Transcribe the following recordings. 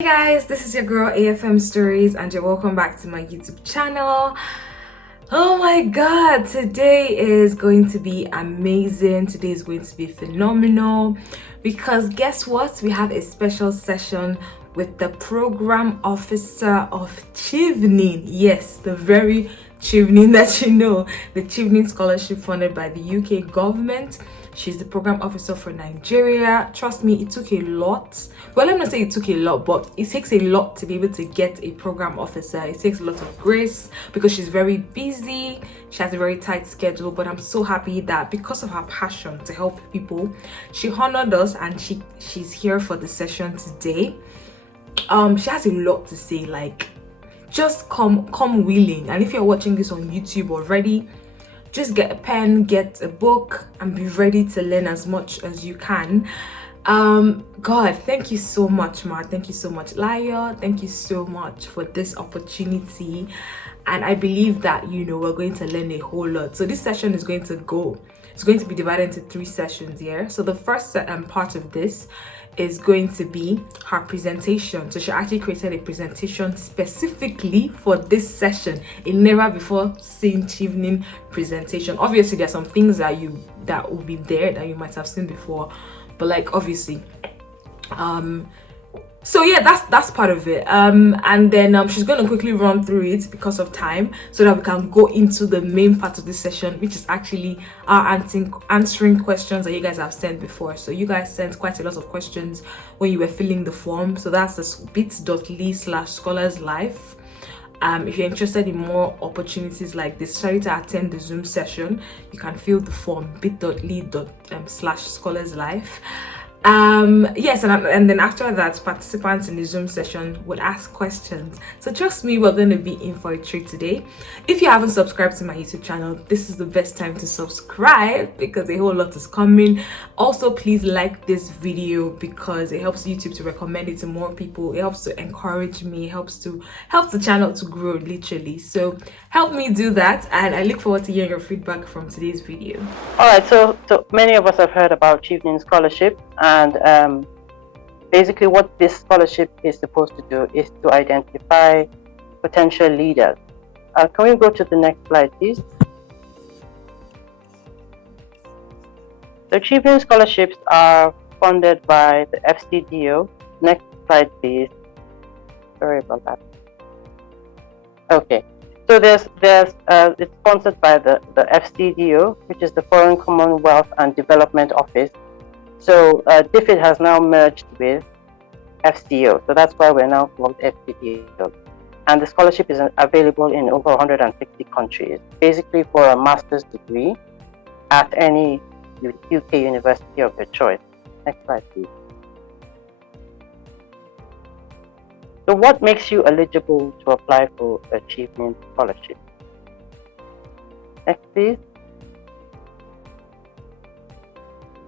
Hey guys, this is your girl AFM Stories and you're welcome back to my YouTube channel. Oh my god, today is going to be amazing. Today is going to be phenomenal because guess what? We have a special session with the program officer of Chevening. Yes, the very Chevening that you know, the Chevening scholarship funded by the UK government. She's the program officer for Nigeria. Trust me, it took a lot. Well, let me not say it took a lot, but it takes a lot to be able to get a program officer. It takes a lot of grace because she's very busy. She has a very tight schedule, but I'm so happy that because of her passion to help people, she honored us and she's here for the session today. She has a lot to say, like just come willing. And if you're watching this on YouTube already, just get a pen, get a book, and be ready to learn as much as you can. God, thank you so much, Ma. Thank you so much, Laya. Thank you so much for this opportunity. And I believe that, we're going to learn a whole lot. So this session is going to be divided into 3 sessions here. So the first part of this is going to be her presentation. So she actually created a presentation specifically for this session, a never before seen Chevening presentation. Obviously there are some things that will be there that you might have seen before, but like obviously so yeah, that's part of it. And then she's going to quickly run through it because of time so that we can go into the main part of this session, which is actually our answering questions that you guys have sent before. So you guys sent quite a lot of questions when you were filling the form. So that's bit.ly/scholarslife. If you're interested in more opportunities like this, sorry to attend the Zoom session, you can fill the form bit.ly/scholarslife. Yes, and then after that, participants in the Zoom session would ask questions. So trust me, we're going to be in for a treat today. If you haven't subscribed to my YouTube channel, this is the best time to subscribe because a whole lot is coming. Also, please like this video because it helps YouTube to recommend it to more people. It helps to encourage me, it helps the channel to grow, literally. So help me do that, and I look forward to hearing your feedback from today's video. All right, so many of us have heard about Chevening Scholarship, and basically what this scholarship is supposed to do is to identify potential leaders. Can we go to the next slide, please? The Chevening scholarships are funded by the FCDO. Next slide, please. Sorry about that. Okay. So it's sponsored by the FCDO, which is the Foreign Commonwealth and Development Office. So DFID has now merged with FCO, so that's why we're now called FCDO. And the scholarship is available in over 160 countries, basically for a master's degree at any UK university of your choice. Next slide, please. So what makes you eligible to apply for a Chevening scholarship? Next, please.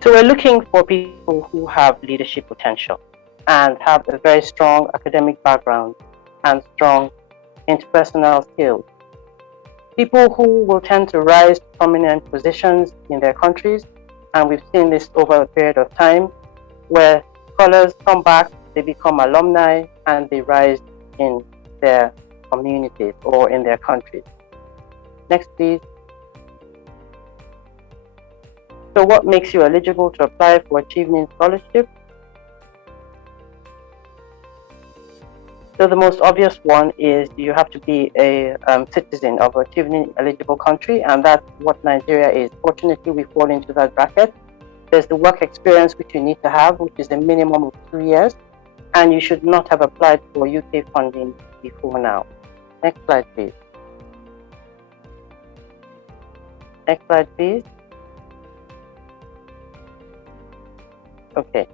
So we're looking for people who have leadership potential and have a very strong academic background and strong interpersonal skills. People who will tend to rise to prominent positions in their countries, and we've seen this over a period of time where scholars come back, they become alumni, and they rise in their communities or in their countries. Next, please. So what makes you eligible to apply for a Chevening scholarship? So the most obvious one is you have to be a citizen of a Chevening eligible country, and that's what Nigeria is. Fortunately, we fall into that bracket. There's the work experience which you need to have, which is a minimum of 2 years, and you should not have applied for UK funding before now. Next slide, please. Next slide, please. Okay.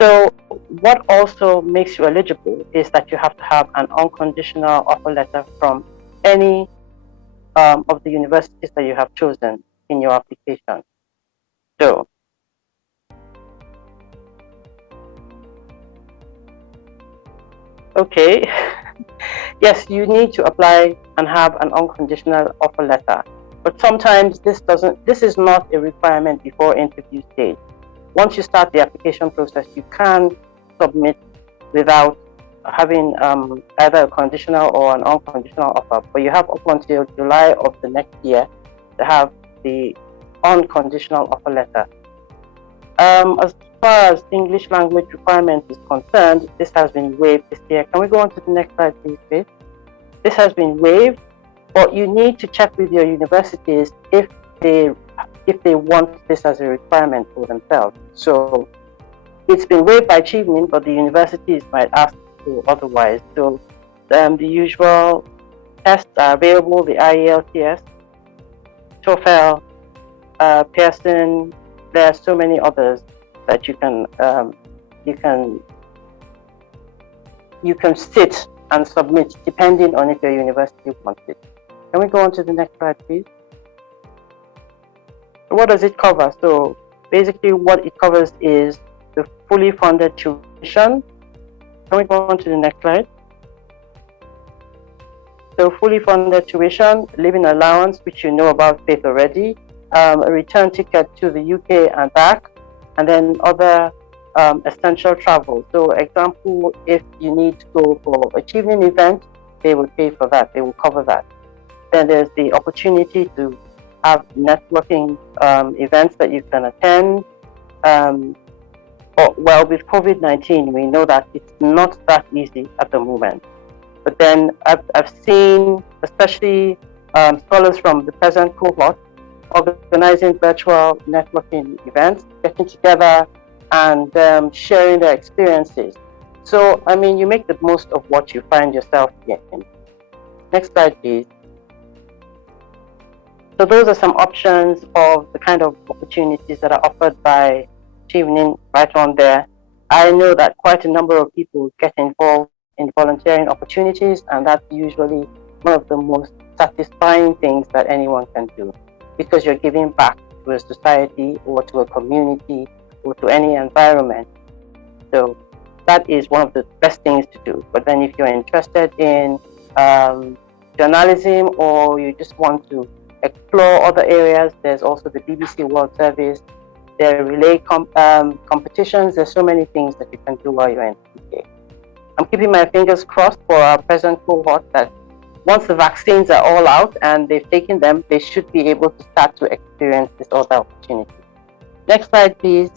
So what also makes you eligible is that you have to have an unconditional offer letter from any of the universities that you have chosen in your application. So okay, yes, you need to apply and have an unconditional offer letter, but sometimes this is not a requirement before interview stage. Once you start the application process, you can submit without having either a conditional or an unconditional offer. But you have up until July of the next year to have the unconditional offer letter. As far as English language requirement is concerned, this has been waived this year. Can we go on to the next slide, please, Faith? This has been waived, but you need to check with your universities if they want this as a requirement for themselves. So it's been waived by Chevening, but the universities might ask for otherwise. So the usual tests are available: the IELTS, TOEFL, Pearson. There are so many others that you can sit and submit depending on if your university wants it. Can we go on to the next slide, please? What does it cover? So basically what it covers is the fully funded tuition. Can we go on to the next slide? So fully funded tuition, living allowance, which you know about, Faith, already, a return ticket to the UK and back, and then other essential travel. So example, if you need to go for a Chevening event, they will pay for that, they will cover that. Then there's the opportunity to have networking events that you can attend. Well, with COVID-19, we know that it's not that easy at the moment. But then I've seen, especially scholars from the present cohort, organizing virtual networking events, getting together and sharing their experiences. So, I mean, you make the most of what you find yourself in. Next slide, please. So those are some options of the kind of opportunities that are offered by Chevening right on there. I know that quite a number of people get involved in volunteering opportunities, and that's usually one of the most satisfying things that anyone can do, because you're giving back to a society or to a community or to any environment. So that is one of the best things to do. But then if you're interested in journalism, or you just want to explore other areas, there's also the BBC World Service, there are relay competitions. There's so many things that you can do while you're in the UK. I'm keeping my fingers crossed for our present cohort that once the vaccines are all out and they've taken them, they should be able to start to experience this other opportunity. Next slide, please.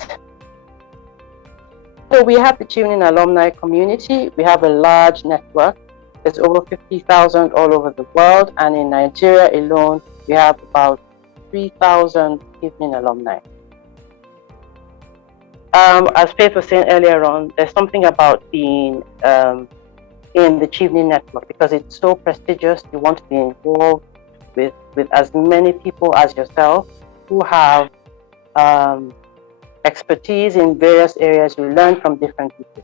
So we have the Chevening alumni community. We have a large network. There's over 50,000 all over the world, and in Nigeria alone, we have about 3,000 Chevening alumni. As Faith was saying earlier on, there's something about being in the Chevening network, because it's so prestigious. You want to be involved with as many people as yourself who have expertise in various areas. You learn from different people.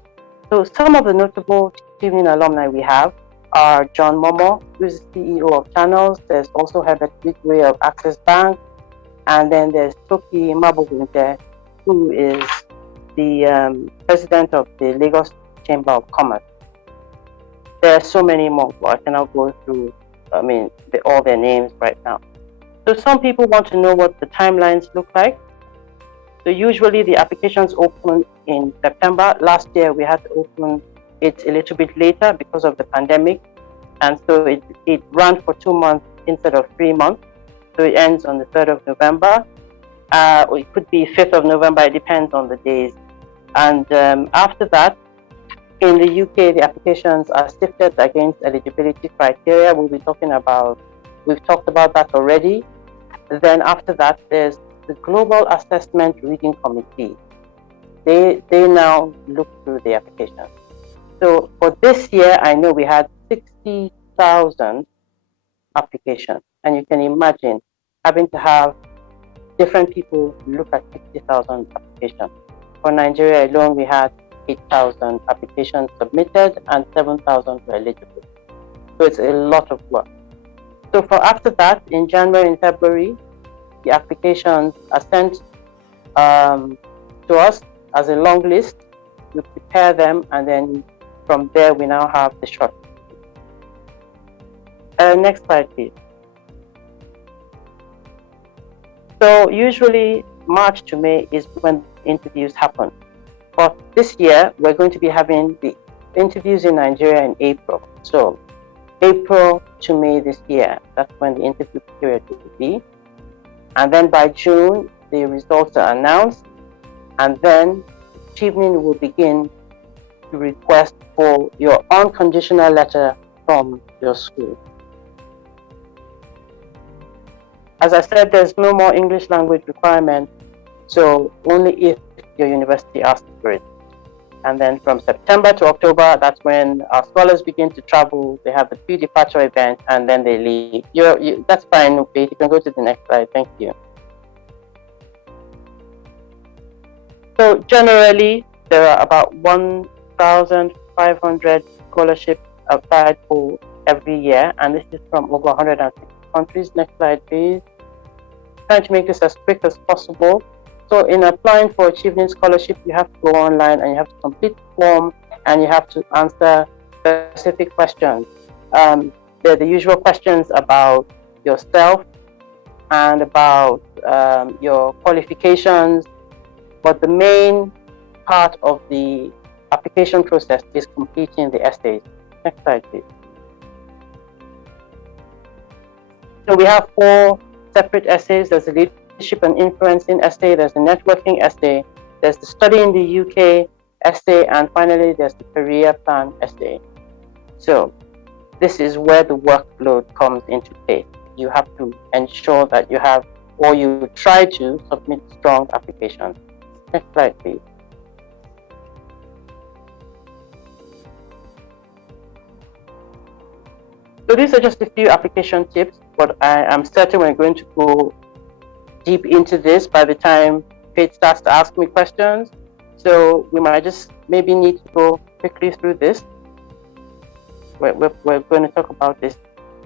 So some of the notable Chevening alumni we have are John Momo, who's the CEO of Channels. There's also Herbert Wigwe of Access Bank. And then there's Toki Mabobunte, who is the president of the Lagos Chamber of Commerce. There are so many more, but I cannot go through, all their names right now. So some people want to know what the timelines look like. So usually the applications open in September. Last year we had to open it a little bit later because of the pandemic. And so it ran for 2 months instead of 3 months. So it ends on the 3rd of November. Or it could be 5th of November, it depends on the days. And after that, in the UK, the applications are sifted against eligibility criteria. We've talked about that already. Then after that, there's the Global Assessment Reading Committee. They now look through the applications. So for this year, I know we had 60,000 applications. And you can imagine having to have different people look at 60,000 applications. For Nigeria alone, we had 8,000 applications submitted and 7,000 were eligible. So it's a lot of work. So for after that, in January and February, the applications are sent to us as a long list. We prepare them, and then from there, we now have the short. Next slide, please. So usually March to May is when interviews happen. But this year, we're going to be having the interviews in Nigeria in April. So April to May this year, that's when the interview period will be. And then by June, the results are announced. And then Chevening will begin to request for your unconditional letter from your school. As I said, there's no more English language requirement, so only if your university asks for it. And then from September to October, that's when our scholars begin to travel. They have the pre-departure event, and then they leave. That's fine, okay? You can go to the next slide. Thank you. So generally, there are about 1,500 scholarships applied for every year, and this is from over 160 countries. Next slide, please. Trying to make this as quick as possible. So in applying for a Chevening scholarship, you have to go online and you have to complete the form and you have to answer specific questions. They're the usual questions about yourself and about your qualifications, but the main part of the application process is completing the essays. Next slide, please. So we have 4 separate essays. There's a leadership and influencing essay, there's the networking essay, there's the study in the UK essay, and finally there's the career plan essay. So this is where the workload comes into play. You have to ensure that you have, or you try to submit strong applications. Next slide, please. So these are just a few application tips, but I am certain we're going to go deep into this by the time Faith starts to ask me questions. So we might just maybe need to go quickly through this. We're going to talk about this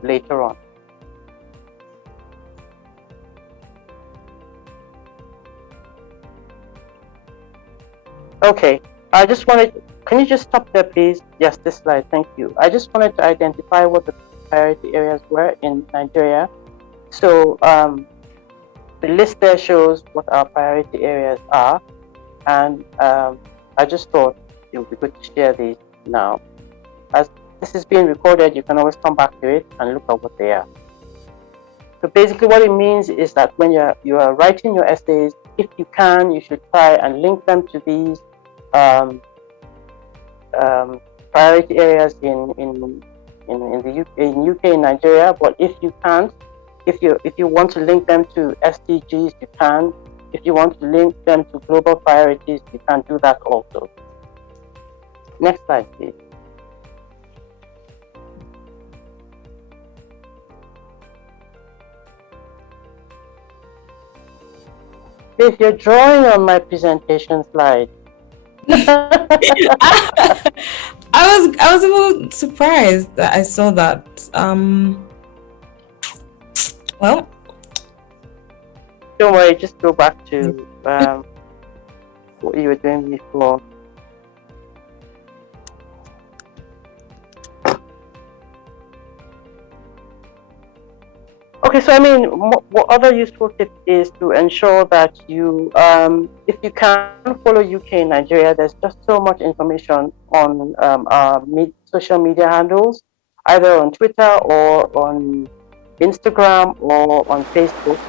later on. Okay, I just wanted, can you just stop there, please? Yes, this slide, thank you. I just wanted to identify what the priority areas were in Nigeria. So the list there shows what our priority areas are, and I just thought it would be good to share these now. As this is being recorded, you can always come back to it and look at what they are. So basically what it means is that when you are writing your essays, if you can, you should try and link them to these priority areas in the UK, in Nigeria. But if you can't, if you want to link them to SDGs, you can. If you want to link them to global priorities, you can do that also. Next slide, please. If you're drawing on my presentation slide. I was a little surprised that I saw that. Well, don't worry, just go back to what you were doing before. Okay, so I mean, what other useful tip is to ensure that you, if you can follow UK and Nigeria, there's just so much information on our social media handles, either on Twitter or on Instagram or on Facebook.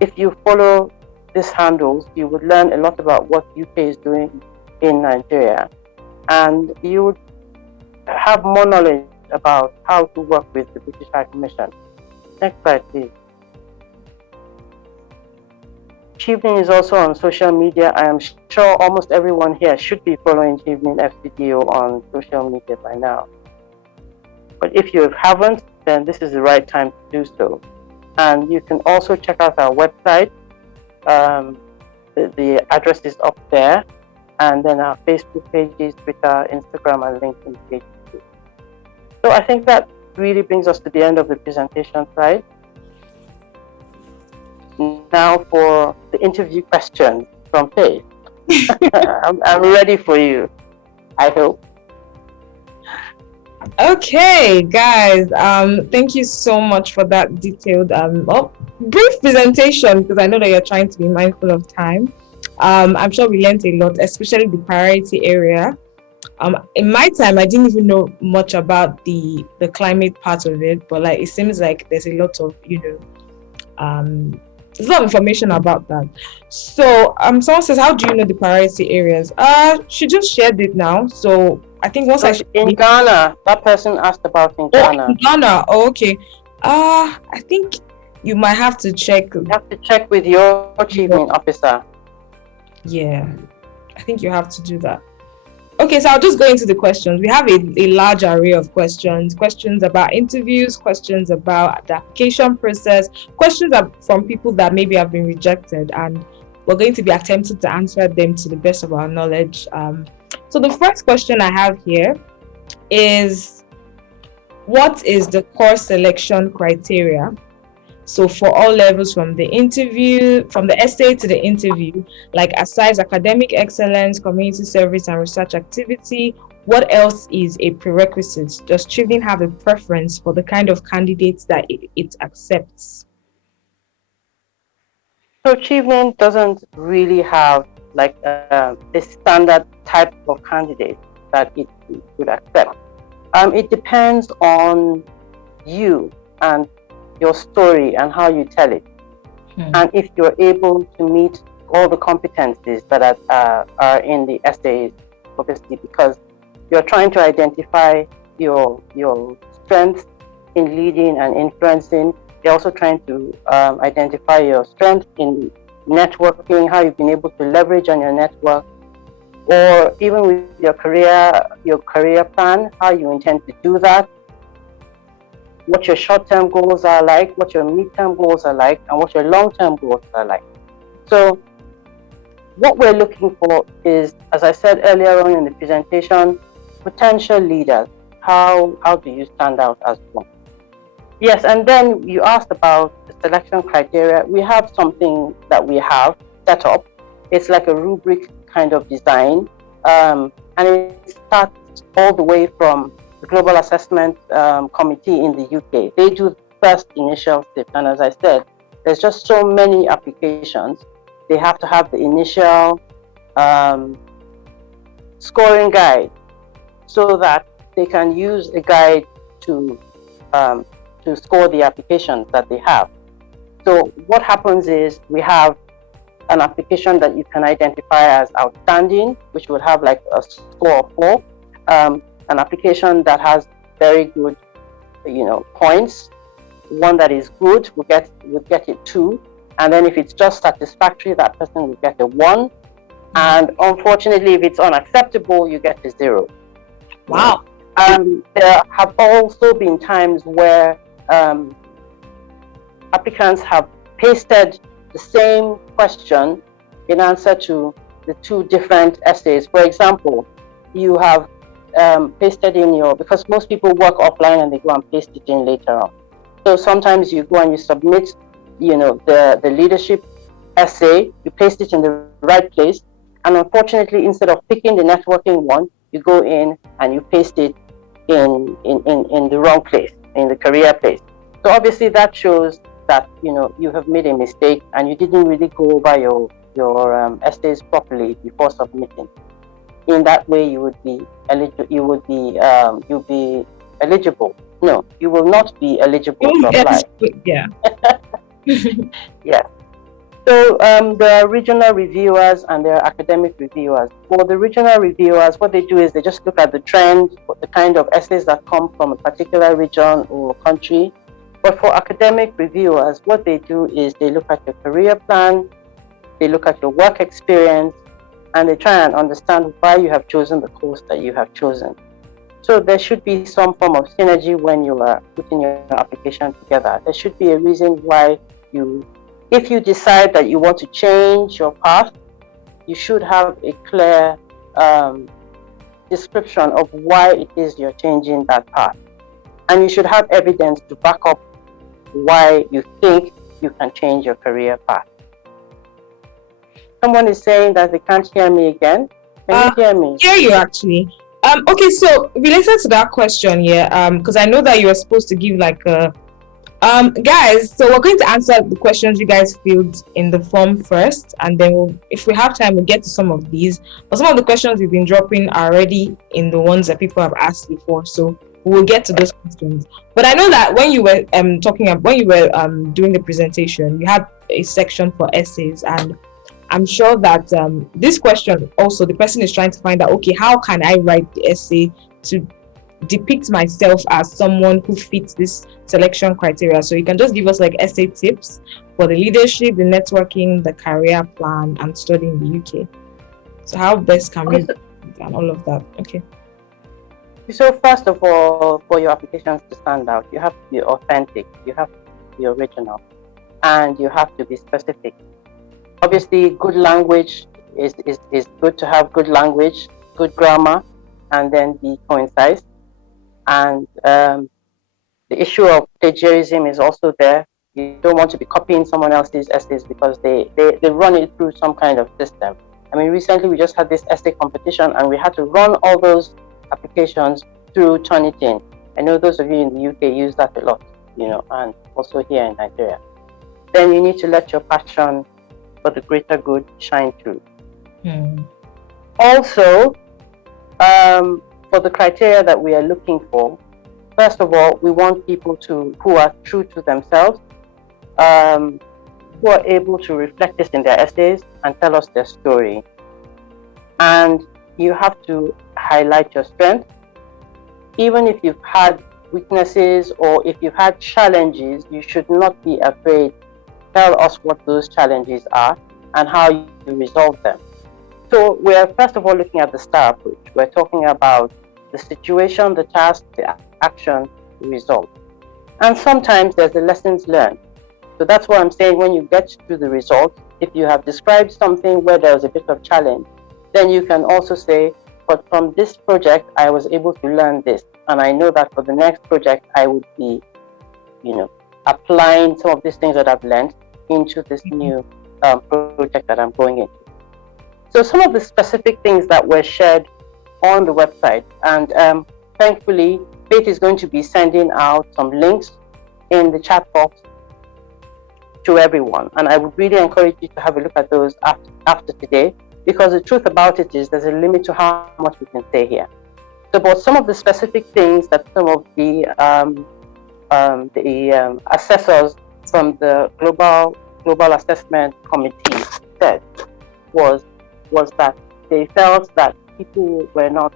If you follow these handles, you would learn a lot about what UK is doing in Nigeria, and you would have more knowledge about how to work with the British High Commission. Next slide, please. Chevening is also on social media. I am sure almost everyone here should be following Chevening FCDO on social media by now. But if you haven't, then this is the right time to do so. And you can also check out our website. The address is up there. And then our Facebook pages, Twitter, Instagram, and LinkedIn pages. So I think that really brings us to the end of the presentation slide. Now for the interview questions from Faith. I'm ready for you, I hope. Okay, guys, thank you so much for that detailed, brief presentation, because I know that you're trying to be mindful of time. I'm sure we learned a lot, especially the priority area. In my time, I didn't even know much about the climate part of it, but like it seems like there's a lot of there's a lot of information about that. So someone says, how do you know the priority areas? She just shared it now. So I think once in Ghana, that person asked about in Ghana. In Ghana, oh, okay. I think you might have to check. You have to check with your Chevening officer. Yeah, I think you have to do that. Okay, so I'll just go into the questions. We have a large array of questions about interviews, questions about the application process, questions from people that maybe have been rejected, and we're going to be attempting to answer them to the best of our knowledge. So the first question I have here is, what is the course selection criteria? So for all levels, from the essay to the interview, like aside academic excellence, community service, and research activity, what else is a prerequisite? Does Chevening have a preference for the kind of candidates that it accepts? So Chevening doesn't really have like a standard type of candidate that it would accept. It depends on you and your story and how you tell it, and if you're able to meet all the competencies that are in the essays, obviously, because you're trying to identify your strengths in leading and influencing. You're also trying to identify your strength in networking, how you've been able to leverage on your network, or even with your career plan, how you intend to do that, what your short-term goals are like, what your mid-term goals are like, and what your long-term goals are like. So what we're looking for is, as I said earlier on in the presentation, potential leaders. How do you stand out as one? Yes, and then you asked about the selection criteria. We have something that we have set up. It's like a rubric kind of design, and it starts all the way from the Global Assessment Committee in the UK. They do first initial step, and as I said, there's just so many applications. They have to have the initial scoring guide so that they can use a guide to score the applications that they have. So what happens is we have an application that you can identify as outstanding, which would have like a score of 4. An application that has very good, points. One that is good will get it 2, and then if it's just satisfactory, that person will get a 1. And unfortunately, if it's unacceptable, you get a 0. Wow. There have also been times where applicants have pasted the same question in answer to the 2 different essays. For example, you have pasted in because most people work offline and they go and paste it in later on. So sometimes you go and you submit, the leadership essay, you paste it in the right place, and unfortunately, instead of picking the networking one, you go in and you paste it in the wrong place, in the career place. So obviously that shows that you have made a mistake and you didn't really go over your essays properly before submitting. In that way, you would be eligible. You'll be eligible. No, you will not be eligible to apply. Yeah. Yeah. So there are regional reviewers and there are academic reviewers. For the regional reviewers, what they do is they just look at the trend, the kind of essays that come from a particular region or country. But for academic reviewers, what they do is they look at your career plan, they look at your work experience, and they try and understand why you have chosen the course that you have chosen. So there should be some form of synergy when you are putting your application together. There should be a reason why if you decide that you want to change your path, you should have a clear description of why it is you're changing that path. And you should have evidence to back up why you think you can change your career path. Someone is saying that they can't hear me again. Can you hear me? Hear you actually. Okay, so related to that question, because I know that you were supposed to give like a Guys, so we're going to answer the questions you guys filled in the form first, and then if we have time, we'll get to some of these. But some of the questions we've been dropping are already in the ones that people have asked before, so we'll get to those questions. But I know that when you were doing the presentation, you had a section for essays, and I'm sure that this question also, the person is trying to find out, okay, how can I write the essay to depict myself as someone who fits this selection criteria? So you can just give us like essay tips for the leadership, the networking, the career plan, and studying in the UK. So how best can we and all of that? Okay. So first of all, for your applications to stand out, you have to be authentic, you have to be original, and you have to be specific. Obviously, good language is good to have good language, good grammar, and then be concise. And the issue of plagiarism is also there. You don't want to be copying someone else's essays because they run it through some kind of system. I mean, recently we just had this essay competition and we had to run all those applications through Turnitin. I know those of you in the UK use that a lot, and also here in Nigeria. Then you need to let your passion for the greater good shine through. Also, for the criteria that we are looking for, first of all, we want people who are true to themselves, who are able to reflect this in their essays and tell us their story. And you have to highlight your strengths. Even if you've had weaknesses or if you've had challenges, you should not be afraid. Tell us what those challenges are and how you resolve them. So we're first of all looking at the STAR approach. We're talking about the situation, the task, the action, the result. And sometimes there's the lessons learned. So that's what I'm saying. When you get to the result, if you have described something where there was a bit of challenge, then you can also say, but from this project, I was able to learn this. And I know that for the next project, I would be, applying some of these things that I've learned into this new project that I'm going into. So some of the specific things that were shared on the website, and thankfully, Faith is going to be sending out some links in the chat box to everyone. And I would really encourage you to have a look at those after today, because the truth about it is there's a limit to how much we can say here. So, but some of the specific things that some of the assessors from the Global Assessment Committee said was that they felt that people were not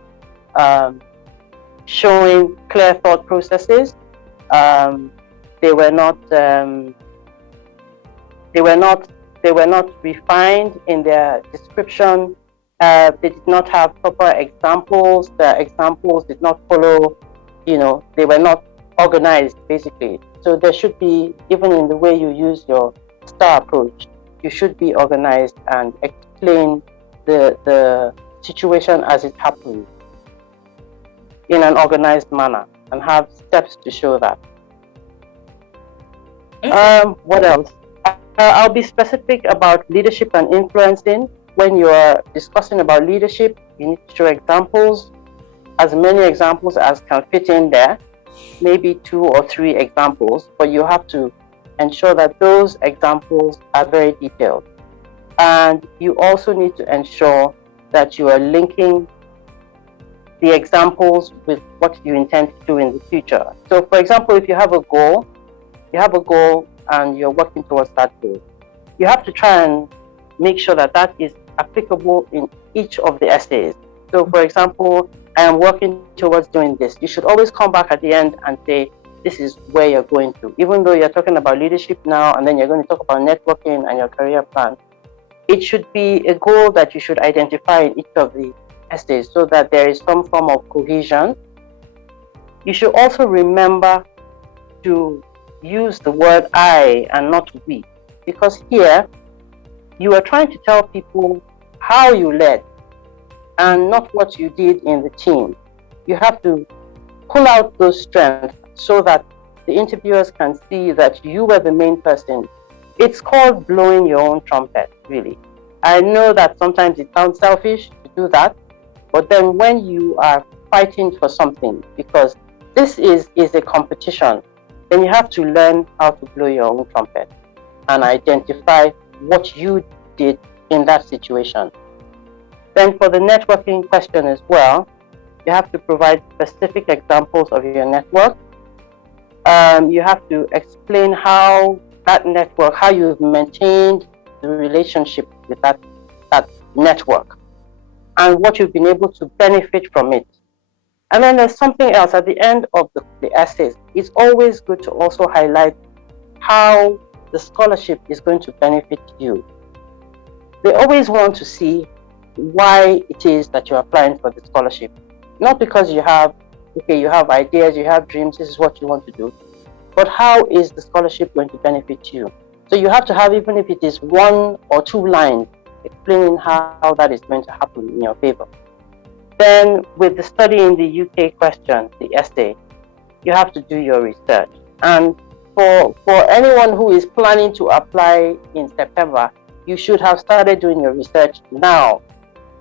showing clear thought processes. They were not refined in their description. They did not have proper examples. The examples did not follow. They were not organized, basically. So there should be, even in the way you use your STAR approach, you should be organized and explain the situation as it happens in an organized manner and have steps to show that. What else? I'll be specific about leadership and influencing. When you're discussing about leadership, you need to show examples, as many examples as can fit in there, maybe 2 or 3 examples, but you have to ensure that those examples are very detailed. And you also need to ensure that you are linking the examples with what you intend to do in the future. So for example, if you have a goal and you're working towards that goal, you have to try and make sure that that is applicable in each of the essays. So for example, I am working towards doing this. You should always come back at the end and say, this is where you're going to. Even though you're talking about leadership now, and then you're going to talk about networking and your career plan, it should be a goal that you should identify in each of the essays so that there is some form of cohesion. You should also remember to use the word I and not we, because here you are trying to tell people how you led and not what you did in the team. You have to pull out those strengths so that the interviewers can see that you were the main person. It's called blowing your own trumpet, really. I know that sometimes it sounds selfish to do that, but then when you are fighting for something, because this is a competition, then you have to learn how to blow your own trumpet and identify what you did in that situation. Then for the networking question as well, you have to provide specific examples of your network. You have to explain how that network, how you've maintained the relationship with that network and what you've been able to benefit from it. And then there's something else at the end of the essays. It's always good to also highlight how the scholarship is going to benefit you. They always want to see why it is that you're applying for the scholarship. Not because you have ideas, you have dreams, this is what you want to do, but how is the scholarship going to benefit you? So you have to have, even if it is 1 or 2 lines, explaining how that is going to happen in your favor. Then with the study in the UK question, the essay, you have to do your research. And for anyone who is planning to apply in September, you should have started doing your research now.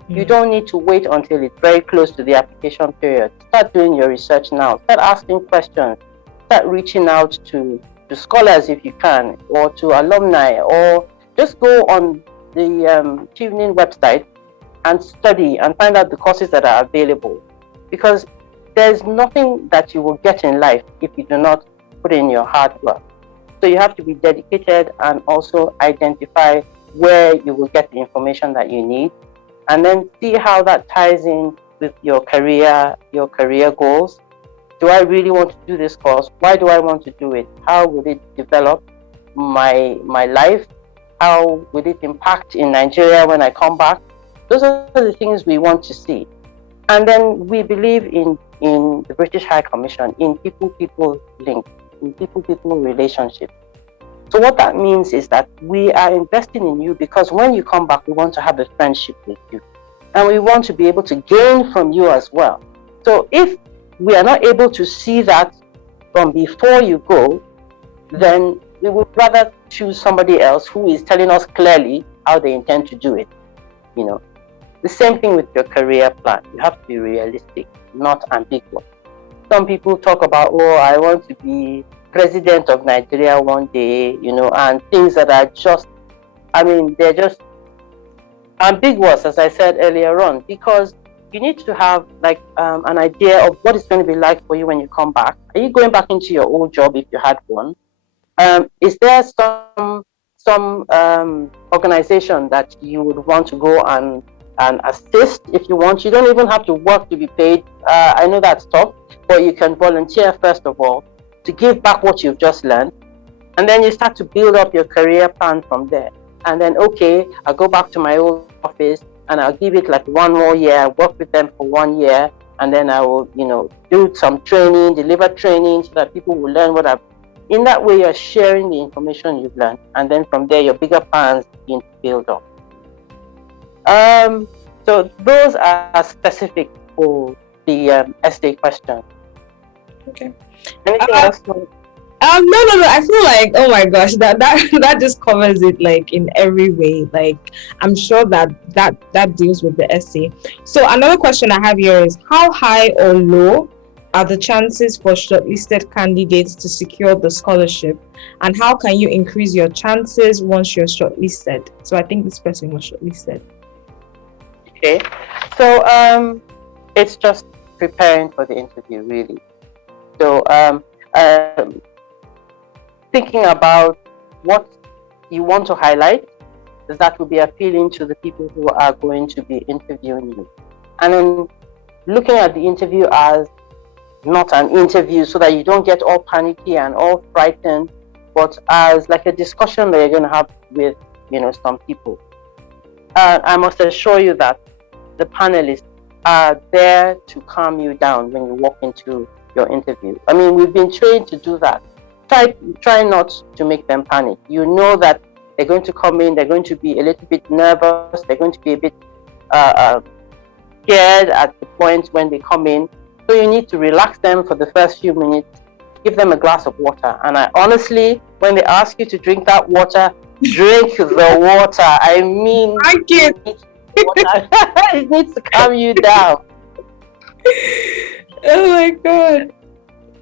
You don't need to wait until it's very close to the application period. Start doing your research now. Start asking questions. Start reaching out to scholars if you can, or to alumni, or just go on the Chevening website and study and find out the courses that are available. Because there's nothing that you will get in life if you do not put in your hard work. So you have to be dedicated and also identify where you will get the information that you need, and then see how that ties in with your career goals. Do I really want to do this course? Why do I want to do it? How will it develop my life? How will it impact in Nigeria when I come back? Those are the things we want to see. And then we believe in the British High Commission, in people-people link, in people-people relationship. So what that means is that we are investing in you because when you come back, we want to have a friendship with you. And we want to be able to gain from you as well. So if we are not able to see that from before you go, then we would rather choose somebody else who is telling us clearly how they intend to do it. The same thing with your career plan. You have to be realistic, not ambiguous. Some people talk about, I want to be president of Nigeria one day, and things that are just, they're just ambiguous, as I said earlier on, because you need to have an idea of what it's going to be like for you when you come back. Are you going back into your old job if you had one? Is there some organization that you would want to go and assist if you want? You don't even have to work to be paid. I know that's tough, but you can volunteer first of all to give back what you've just learned, and then you start to build up your career plan from there. And then, I'll go back to my old office and I'll give it 1 more year, work with them for 1 year, and then I will, do some training, deliver training so that people will learn what I've. In that way, you're sharing the information you've learned, and then from there, your bigger plans begin to build up. So those are specific for the essay question. Okay. Anything else? No. I feel like, oh my gosh, that just covers it in every way. I'm sure that deals with the essay. So another question I have here is, how high or low are the chances for shortlisted candidates to secure the scholarship, and how can you increase your chances once you're shortlisted? So I think this person was shortlisted. Okay, so it's just preparing for the interview, really. So thinking about what you want to highlight that will be appealing to the people who are going to be interviewing you, and then looking at the interview as not an interview so that you don't get all panicky and all frightened, but as a discussion that you're going to have with some people. I must assure you that the panelists are there to calm you down when you walk into your interview. We've been trained to do that. Try not to make them panic. You know that they're going to come in, they're going to be a little bit nervous, they're going to be a bit scared at the point when they come in. So you need to relax them for the first few minutes, give them a glass of water. And honestly, when they ask you to drink that water, drink the water. It needs to calm you down. Oh my God.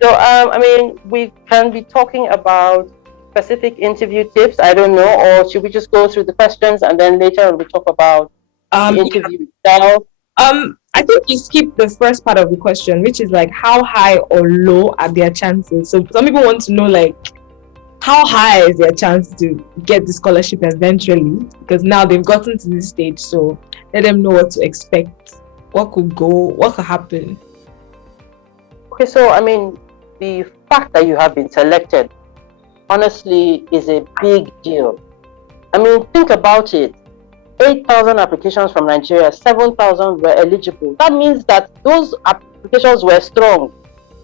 So, I mean, we can be talking about specific interview tips. I don't know, or should we just go through the questions and then later we talk about the Yeah. interview itself? I think you skipped the first part of the question, which is like how high or low are their chances. So some people want to know like how high is their chance to get the scholarship eventually, because now they've gotten to this stage. So let them know what to expect, what could happen. Okay, so I mean, the fact that you have been selected, honestly, is a big deal. I mean, think about it. 8,000 applications from Nigeria, 7,000 were eligible. That means that those applications were strong,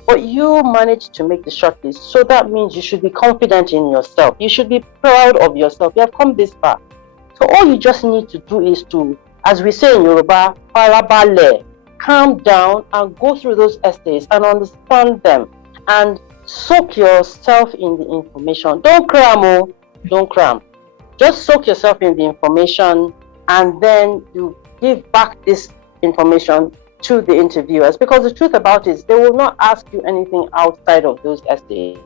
but you managed to make the shortlist. So that means you should be confident in yourself. You should be proud of yourself. You have come this far. So all you just need to do is to, as we say in Yoruba, farabale, calm down and go through those essays and understand them and soak yourself in the information. Don't cram, oh, don't cram. Just soak yourself in the information and then you give back this information to the interviewers, because the truth about it is they will not ask you anything outside of those essays.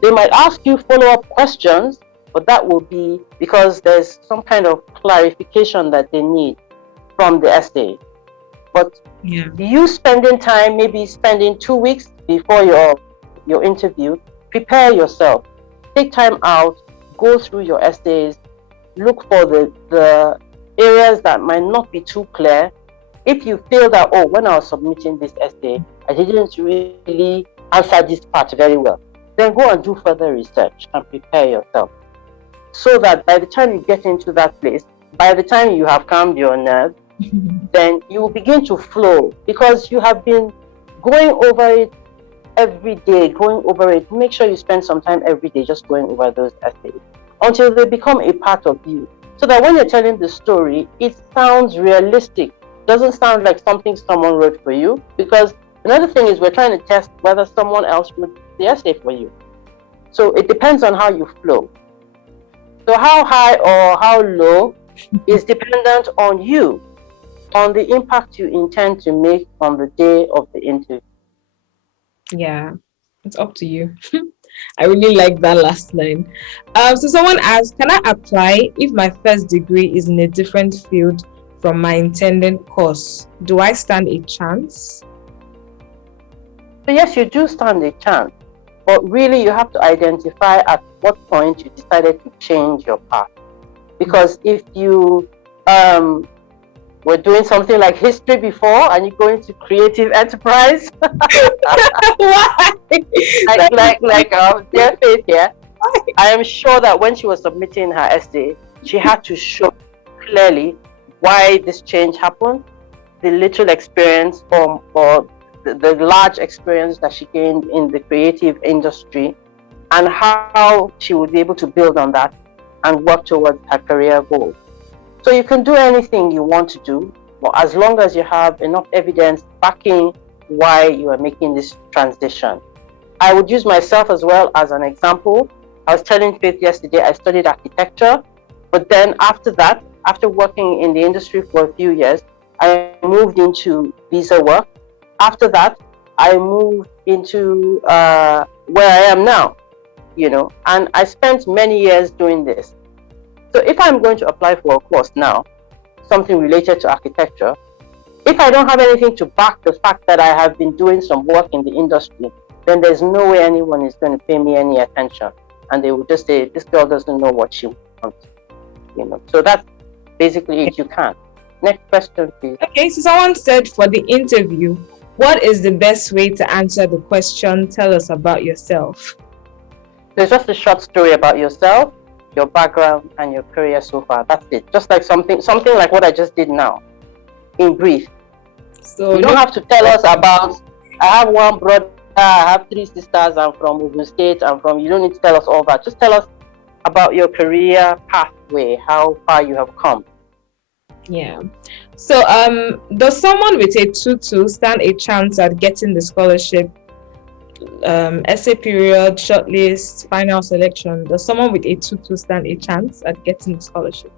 They might ask you follow-up questions, but that will be because there's some kind of clarification that they need from the essay. But you spending time, maybe spending 2 weeks before your interview, prepare yourself. Take time out, go through your essays, look for the areas that might not be too clear. If you feel that, oh, when I was submitting this essay, I didn't really answer this part very well, then go and do further research and prepare yourself. So that by the time you get into that place, by the time you have calmed your nerves, then you will begin to flow, because you have been going over it every day, going over it. Make sure you spend some time every day just going over those essays until they become a part of you. So that when you're telling the story, it sounds realistic. Doesn't sound like something someone wrote for you, because another thing is we're trying to test whether someone else wrote the essay for you. So it depends on how you flow. So how high or how low is dependent on you, on the impact you intend to make on the day of the interview. Yeah, it's up to you. I really like that last line. So someone asked, can I apply if my first degree is in a different field from my intended course? Do I stand a chance? So yes, you do stand a chance, but really you have to identify at what point you decided to change your path. Because if you were doing something like history before and you go into creative enterprise, Why? like dear Faith here, I am sure that when she was submitting her essay, she had to show clearly why this change happened, the little experience or the large experience that she gained in the creative industry, and how she would be able to build on that and work towards her career goal. So you can do anything you want to do, but as long as you have enough evidence backing why you are making this transition. I would use myself as well as an example. I was telling Faith yesterday, I studied architecture, but then after that, after working in the industry for a few years, I moved into visa work. After that, I moved into where I am now, and I spent many years doing this. So if I'm going to apply for a course now, something related to architecture, if I don't have anything to back the fact that I have been doing some work in the industry, then there's no way anyone is going to pay me any attention. And they will just say, this girl doesn't know what she wants. So that's basically it. You can't. Next question, please. Okay, so someone said for the interview, what is the best way to answer the question, tell us about yourself? There's just a short story about yourself, your background, and your career so far. That's it. Just like something like what I just did now, in brief. So you don't have to tell us about, I have one brother, I have 3 sisters, I'm from Ogun State, you don't need to tell us all that. Just tell us about your career pathway, how far you have come. Yeah. So does someone with a 2-2 stand a chance at getting the scholarship? Essay period, shortlist, final selection. Does someone with a 2-2 stand a chance at getting the scholarship?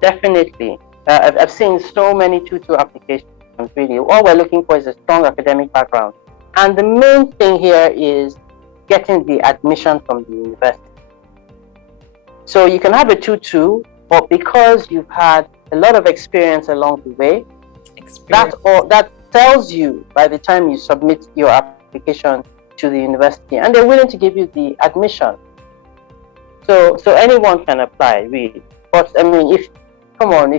Definitely. I've seen so many 2-2 applications, really. All we're looking for is a strong academic background. And the main thing here is getting the admission from the university. So you can have a 2-2, but because you've had a lot of experience along the way, that tells you by the time you submit your application to the university, and they're willing to give you the admission. So anyone can apply, really. But I mean, if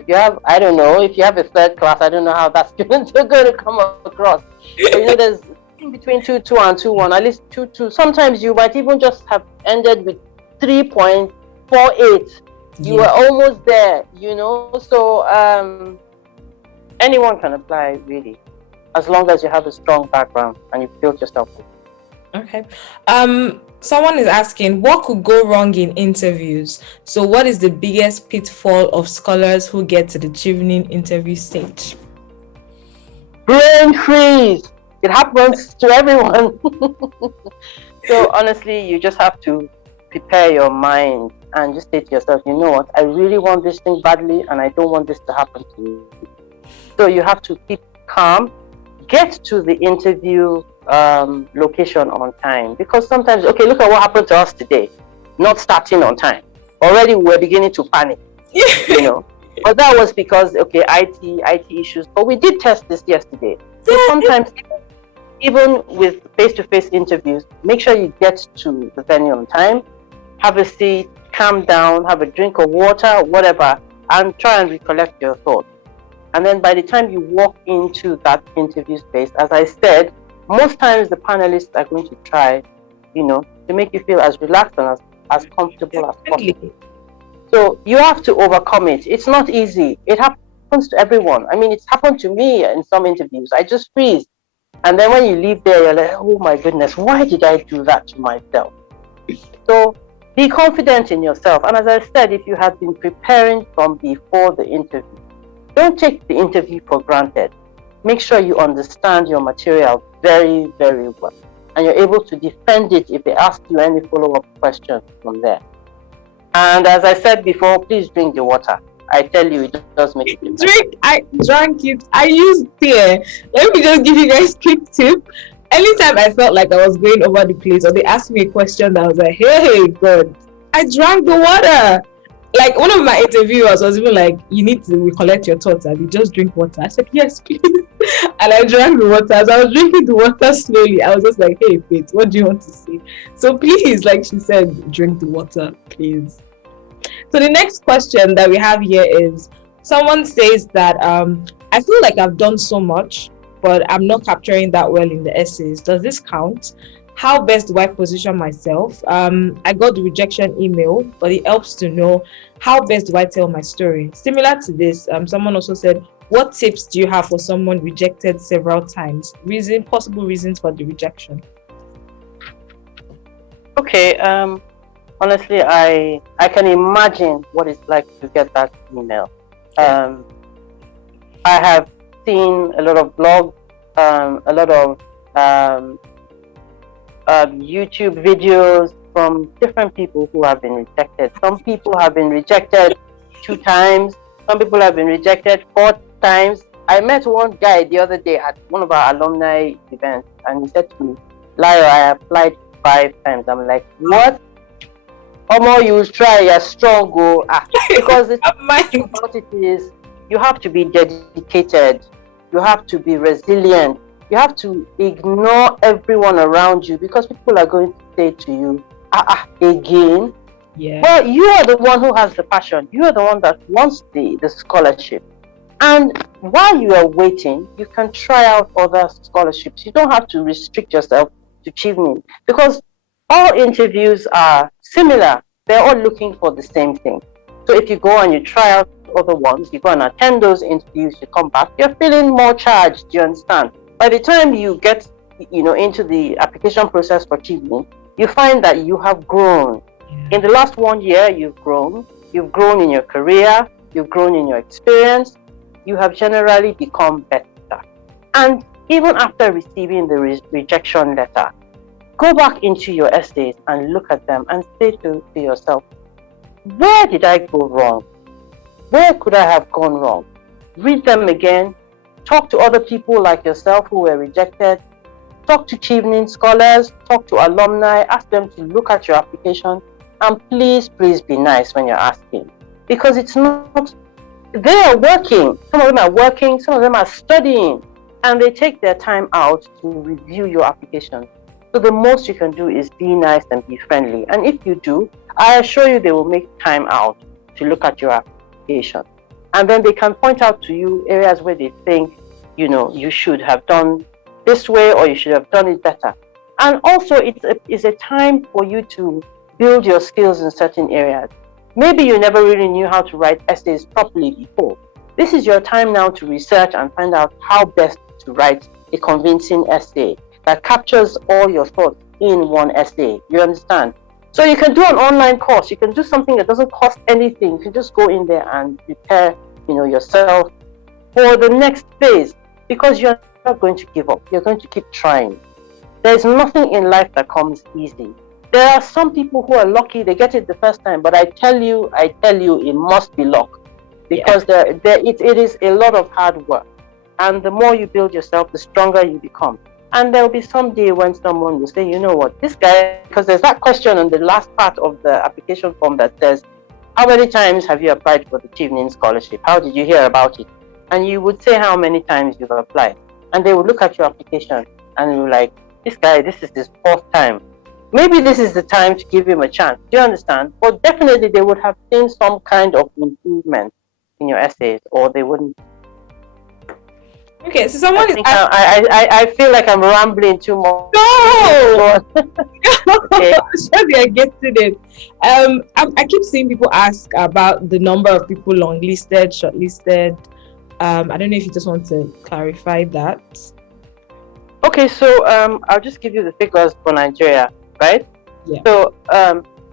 you have, I don't know, if you have a third class, I don't know how that's going to come across. But, there's in between 2-2 and 2-1, at least 2-2. Sometimes you might even just have ended with 3.48. You were almost there, So anyone can apply, really, as long as you have a strong background and you've built yourself up. Okay. Someone is asking, what could go wrong in interviews? So what is the biggest pitfall of scholars who get to the Chevening interview stage? Brain freeze. It happens to everyone. So honestly, you just have to prepare your mind and just say to yourself, you know what, I really want this thing badly and I don't want this to happen to me. So you have to keep calm, get to the interview location on time, because sometimes, okay, look at what happened to us today, not starting on time. Already we're beginning to panic, but that was because, okay, IT issues, but we did test this yesterday. So sometimes even with face-to-face interviews, make sure you get to the venue on time, have a seat, calm down, have a drink of water, whatever, and try and recollect your thoughts. And then by the time you walk into that interview space, as I said, most times the panelists are going to try, to make you feel as relaxed and as comfortable as possible. So you have to overcome it. It's not easy. It happens to everyone. I mean, it's happened to me in some interviews. I just freeze. And then when you leave there, you're like, oh my goodness, why did I do that to myself? So be confident in yourself. And as I said, if you have been preparing from before the interview, don't take the interview for granted. Make sure you understand your material very, very well. And you're able to defend it if they ask you any follow-up questions from there. And as I said before, please drink the water. I tell you, it does make it. I drank it. I used it. Let me just give you guys a quick tip. Anytime I felt like I was going over the place or they asked me a question that I was like, hey, God, I drank the water. Like one of my interviewers was even like, you need to recollect your thoughts and you just drink water. I said, yes, please. And I drank the water. As I was drinking the water slowly, I was just like, hey, Faith, what do you want to say? So please, like she said, drink the water, please. So the next question that we have here is, someone says that I feel like I've done so much, but I'm not capturing that well in the essays. Does this count? How best do I position myself? I got the rejection email, but it helps to know how best do I tell my story. Similar to this, someone also said, what tips do you have for someone rejected several times? Possible reasons for the rejection. Okay, honestly, I can imagine what it's like to get that email. I have seen a lot of blogs, a lot of YouTube videos from different people who have been rejected. Some people have been rejected 2 times. Some people have been rejected 4 times. I met one guy the other day at one of our alumni events, and he said to me, Layo, I applied 5 times. I'm like, what? Omo, you try, you're strong, go. Because the thing about it is, you have to be dedicated. You have to be resilient. You have to ignore everyone around you, because people are going to say to you, again. Yeah. Well, you are the one who has the passion. You are the one that wants the scholarship. And while you are waiting, you can try out other scholarships. You don't have to restrict yourself to Chevening, because all interviews are similar. They're all looking for the same thing. So if you go and you try out other ones, you go and attend those interviews, you come back, you're feeling more charged, you understand? By the time you get, into the application process for Chevening, you find that you have grown. In the last 1 year, you've grown in your career, you've grown in your experience, you have generally become better. And even after receiving the rejection letter, go back into your essays and look at them and say to yourself, where did I go wrong? Where could I have gone wrong? Read them again, talk to other people like yourself who were rejected, talk to Chevening scholars, talk to alumni, ask them to look at your application, and please be nice when you're asking, because it's not, they are working, some of them are working, some of them are studying, and they take their time out to review your application. So the most you can do is be nice and be friendly, and if you do, I assure you they will make time out to look at your application, and then they can point out to you areas where they think, you should have done this way, or you should have done it better. And also it's a time for you to build your skills in certain areas. Maybe you never really knew how to write essays properly before. This is your time now to research and find out how best to write a convincing essay that captures all your thoughts in one essay. You understand? So you can do an online course. You can do something that doesn't cost anything. You can just go in there and prepare, yourself for the next phase, because you're not going to give up. You're going to keep trying. There's nothing in life that comes easy. There are some people who are lucky, they get it the first time, but I tell you, it must be luck, because it is a lot of hard work. And the more you build yourself, the stronger you become. And there will be some day when someone will say, you know what, this guy, because there's that question on the last part of the application form that says, how many times have you applied for the Chevening scholarship? How did you hear about it? And you would say how many times you've applied. And they would look at your application and you're like, this guy, this is his fourth time. Maybe this is the time to give him a chance. Do you understand? But definitely they would have seen some kind of improvement in your essays, or they wouldn't. Okay, so someone I feel like I'm rambling too much. No! Okay. Sorry, I get to it. I keep seeing people ask about the number of people longlisted, shortlisted. I don't know if you just want to clarify that. Okay, so I'll just give you the figures for Nigeria, right? Yeah. So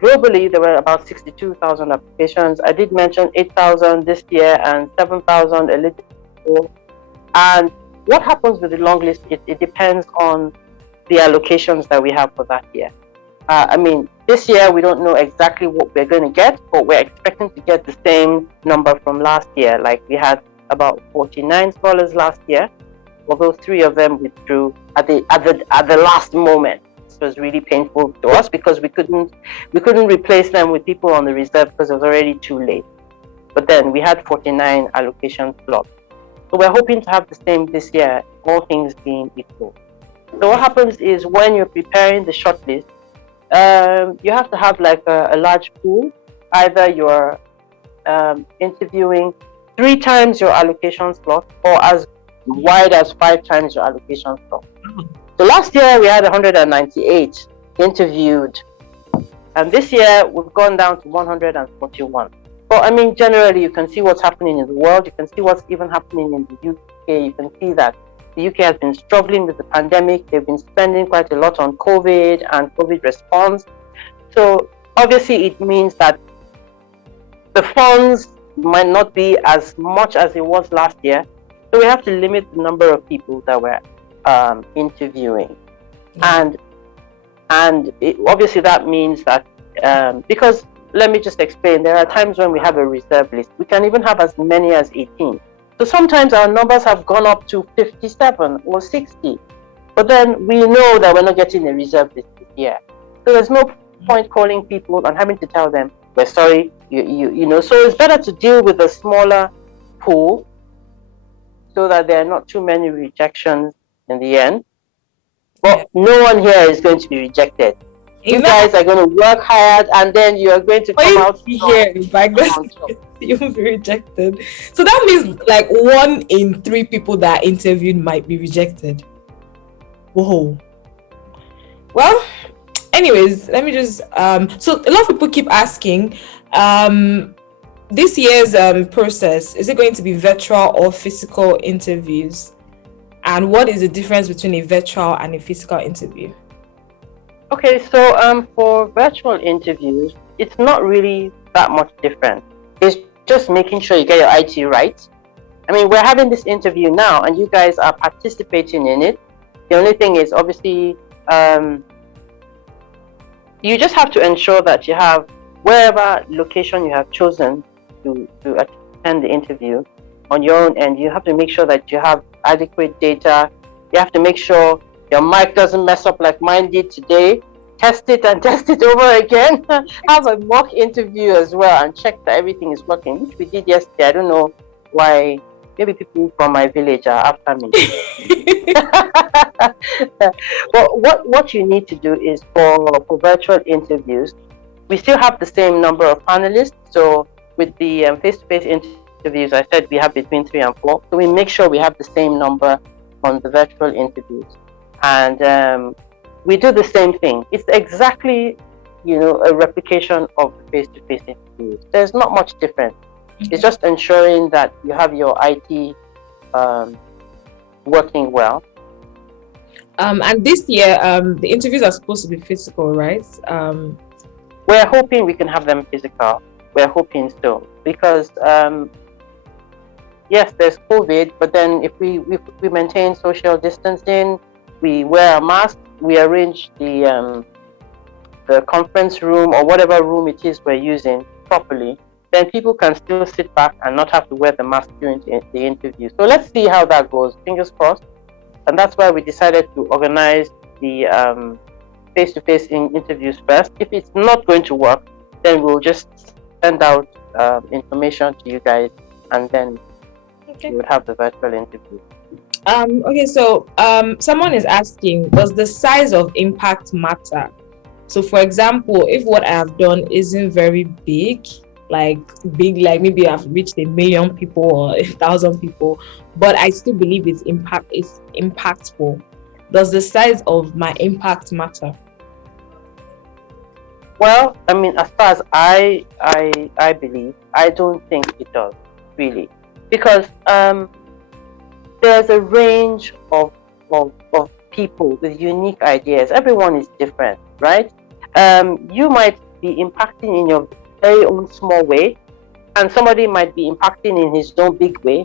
globally, there were about 62,000 applications. I did mention 8,000 this year and 7,000 eligible. And what happens with the long list, it depends on the allocations that we have for that year. This year we don't know exactly what we're going to get, but we're expecting to get the same number from last year. Like we had about 49 scholars last year, although 3 of them withdrew at the last moment. This was really painful to us because we couldn't replace them with people on the reserve because it was already too late. But then we had 49 allocation slots. So we're hoping to have the same this year, all things being equal. So what happens is when you're preparing the shortlist, you have to have like a large pool. Either you're interviewing 3 times your allocation slot, or as wide as 5 times your allocation slot. So last year we had 198 interviewed, and this year we've gone down to 141. But generally you can see what's happening in the world. You can see what's even happening in the UK. You can see that the UK has been struggling with the pandemic. They've been spending quite a lot on COVID and COVID response. So obviously it means that the funds might not be as much as it was last year. So we have to limit the number of people that we're interviewing. And obviously that means that because, let me just explain, there are times when we have a reserve list. We can even have as many as 18. So sometimes our numbers have gone up to 57 or 60. But then we know that we're not getting a reserve list this year. So there's no point calling people and having to tell them, we're sorry, you know. So it's better to deal with a smaller pool so that there are not too many rejections in the end. But no one here is going to be rejected. You guys are going to work hard, and then you are going to come out here. You will be rejected. So that means like 1 in 3 people that are interviewed might be rejected. Whoa. Well, anyways, let me just so a lot of people keep asking this year's process, is it going to be virtual or physical interviews? And what is the difference between a virtual and a physical interview? Okay, so for virtual interviews, it's not really that much different. It's just making sure you get your IT right. We're having this interview now, and you guys are participating in it. The only thing is, obviously, you just have to ensure that you have, wherever location you have chosen to attend the interview, on your own end, you have to make sure that you have adequate data. You have to make sure Your mic doesn't mess up like mine did today. Test it and test it over again. Have a mock interview as well and check that everything is working, which we did yesterday. I don't know why. Maybe people from my village are after me. But what you need to do is for virtual interviews, we still have the same number of panelists. So with the face-to-face interviews, I said we have between 3 and 4. So we make sure we have the same number on the virtual interviews. And we do the same thing. It's exactly, a replication of the face-to-face interviews. There's not much difference. It's just ensuring that you have your IT working well. And this year, the interviews are supposed to be physical, right? We're hoping we can have them physical. We're hoping so. Because, yes, there's COVID, but then if we maintain social distancing, we wear a mask, we arrange the conference room or whatever room it is we're using properly, then people can still sit back and not have to wear the mask during the interview. So let's see how that goes. Fingers crossed. And that's why we decided to organize the face-to-face interviews first. If it's not going to work, then we'll just send out information to you guys, and then you would have the virtual interview. Okay, so someone is asking, does the size of impact matter? So for example, if what I have done isn't very big, like maybe I've reached 1 million people or 1,000 people, but I still believe it's impactful. Does the size of my impact matter? Well, I mean, as far as I believe, I don't think it does, really, because there's a range of people with unique ideas. Everyone is different, right? You might be impacting in your very own small way, and somebody might be impacting in his own big way.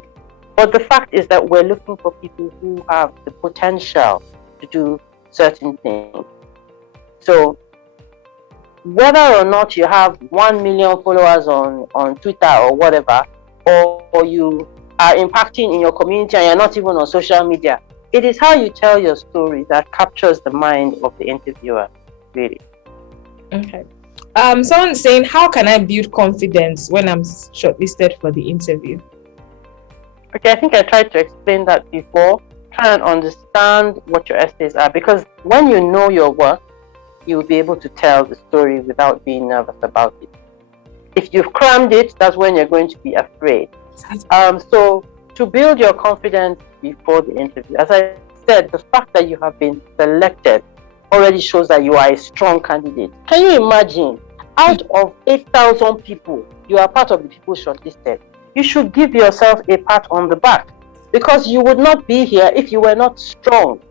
But the fact is that we're looking for people who have the potential to do certain things. So whether or not you have 1 million followers on Twitter or whatever, or you are impacting in your community and you're not even on social media, it is how you tell your story that captures the mind of the interviewer, really. Okay. Someone's saying, how can I build confidence when I'm shortlisted for the interview? Okay, I think I tried to explain that before. Try and understand what your essays are, because when you know your work, you will be able to tell the story without being nervous about it. If you've crammed it, that's when you're going to be afraid. So to build your confidence before the interview, as I said, the fact that you have been selected already shows that you are a strong candidate. Can you imagine? Out of 8,000 people, you are part of the people shortlisted. You should give yourself a pat on the back, because you would not be here if you were not strong.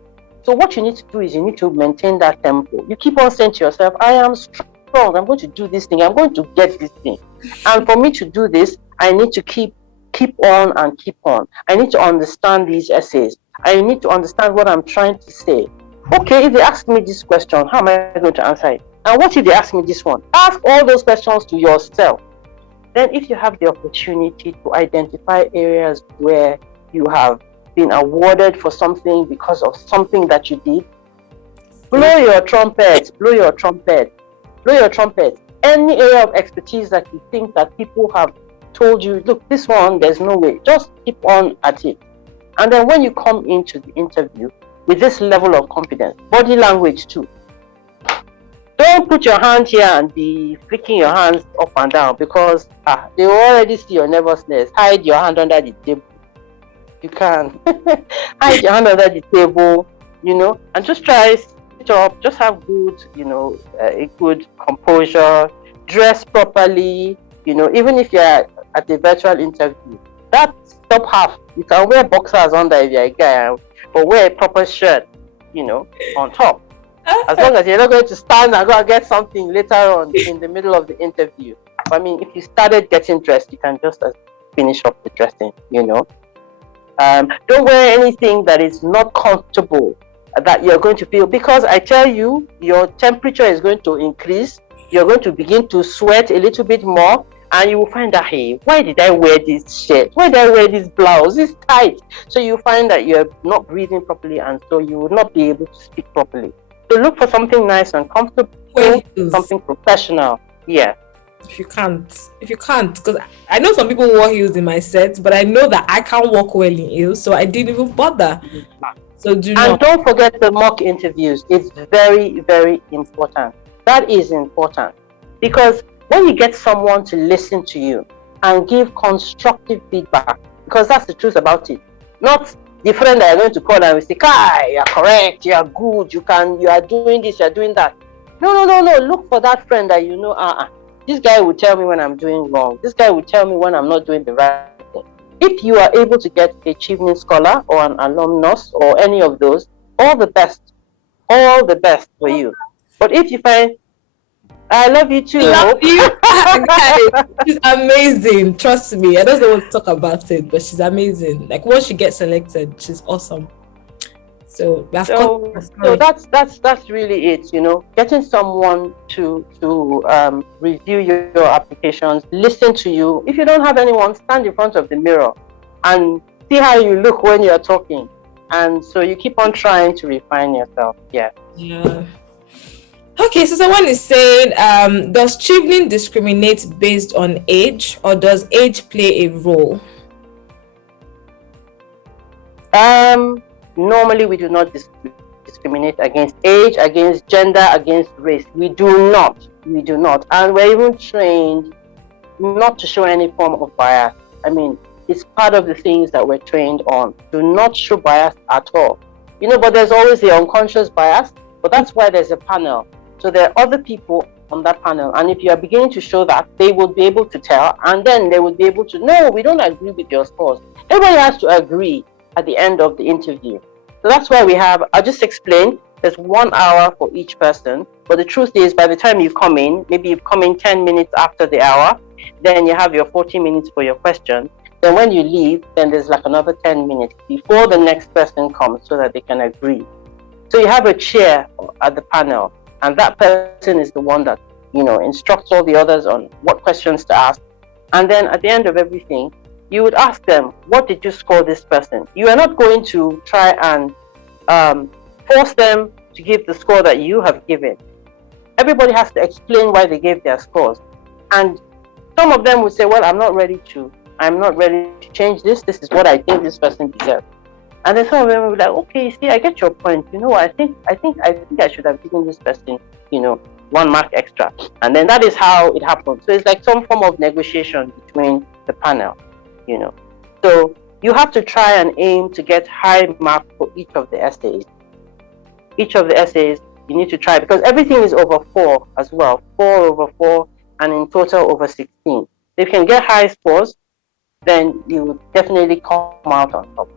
So what you need to do is you need to maintain that tempo. You keep on saying to yourself, I am strong, I'm going to do this thing, I'm going to get this thing. And for me to do this, I need to keep on and keep on. I need to understand these essays. I need to understand what I'm trying to say. Okay, if they ask me this question, how am I going to answer it? And what if they ask me this one? Ask all those questions to yourself. Then if you have the opportunity to identify areas where you have been awarded for something because of something that you did, blow your trumpet, blow your trumpet, blow your trumpet. Any area of expertise that you think that people have told you, look, this one, there's no way, just keep on at it. And then when you come into the interview with this level of confidence, body language too, don't put your hand here and be flicking your hands up and down, because they will already see your nervousness. Hide your hand under the table. You can hide your hand under the table, and just try sit up. Just have good, a good composure. Dress properly. Even if you're at a virtual interview, that top half you can wear boxers under if you're a guy, but wear a proper shirt, on top. As long as you're not going to stand and go and get something later on in the middle of the interview. I mean, if you started getting dressed, you can just finish up the dressing, Don't wear anything that is not comfortable, that you're going to feel, because I tell you, your temperature is going to increase. You're going to begin to sweat a little bit more, And you will find that, hey, why did I wear this shirt? Why did I wear this blouse? It's tight. So you find that you're not breathing properly, and so you will not be able to speak properly. So look for something nice and comfortable, something professional. Yeah. If you can't, because I know some people wore heels in my set, but I know that I can't walk well in heels, so I didn't even bother. So don't forget the mock interviews. It's very, very important. That is important, because when you get someone to listen to you and give constructive feedback, because that's the truth about it, not the friend that you're going to call and say, "Kai, you're correct, you're good, you are doing this, you're doing that." No. Look for that friend that you know, this guy will tell me when I'm doing wrong. This guy will tell me when I'm not doing the right thing. If you are able to get a Chevening scholar or an alumnus or any of those, all the best for you. But if you find, I love you too. I love you. Guys, she's amazing. Trust me. I don't know what to talk about it, but she's amazing. Like once she gets selected, she's awesome. So that's really it, getting someone to review your applications, listen to you. If you don't have anyone, stand in front of the mirror and see how you look when you're talking. And so you keep on trying to refine yourself. Yeah. Okay, so someone is saying, does Chevening discriminate based on age, or does age play a role? Normally, we do not discriminate against age, against gender, against race. We do not. And we're even trained not to show any form of bias. I mean, it's part of the things that we're trained on. Do not show bias at all. But there's always the unconscious bias, but that's why there's a panel. So there are other people on that panel. And if you are beginning to show that, they will be able to tell, and then they will be able to, no, we don't agree with your scores. Everybody has to agree at the end of the interview. So that's why I'll just explain, there's 1 hour for each person. But the truth is, by the time you come in, maybe you've come in 10 minutes after the hour, then you have your 40 minutes for your question. Then when you leave, then there's like another 10 minutes before the next person comes so that they can agree. So you have a chair at the panel, and that person is the one that, instructs all the others on what questions to ask. And then at the end of everything, you would ask them, what did you score this person? You are not going to try and force them to give the score that you have given. Everybody has to explain why they gave their scores. And some of them would say, well, I'm not ready to change this. This is what I think this person deserves. And then some of them will be like, okay, see, I get your point. I think I should have given this person, 1 mark extra. And then that is how it happens. So it's like some form of negotiation between the panel. So you have to try and aim to get high marks for each of the essays. Each of the essays you need to try, because everything is over 4 as well, 4 over 4, and in total over 16. If you can get high scores, then you will definitely come out on top.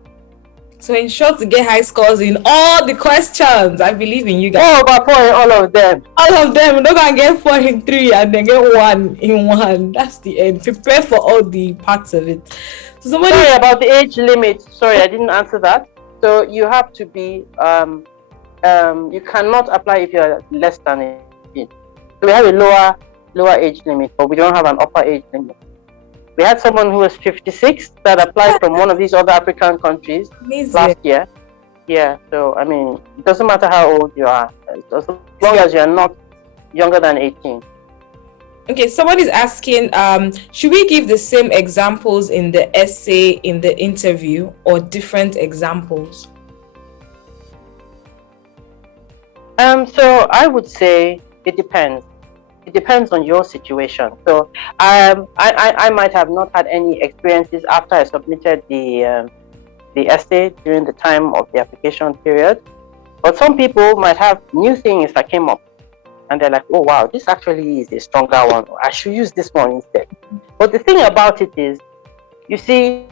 So in short, to get high scores in all the questions, I believe in you guys. 4 over 4 in all of them. All of them. Don't go and get 4 in 3 and then get 1 in 1. That's the end. Prepare for all the parts of it. So sorry about the age limit. Sorry, I didn't answer that. So you have to be, you cannot apply if you're less than 18. So we have a lower age limit, but we don't have an upper age limit. We had someone who was 56 that applied from one of these other African countries last year. Yeah, so I mean, it doesn't matter how old you are, as long as you're not younger than 18. Okay, someone is asking, should we give the same examples in the essay in the interview, or different examples? So I would say it depends. It depends on your situation. So I might have not had any experiences after I submitted the essay during the time of the application period, but some people might have new things that came up, and they're like, oh wow, this actually is a stronger one. I should use this one instead. But the thing about it is, you see,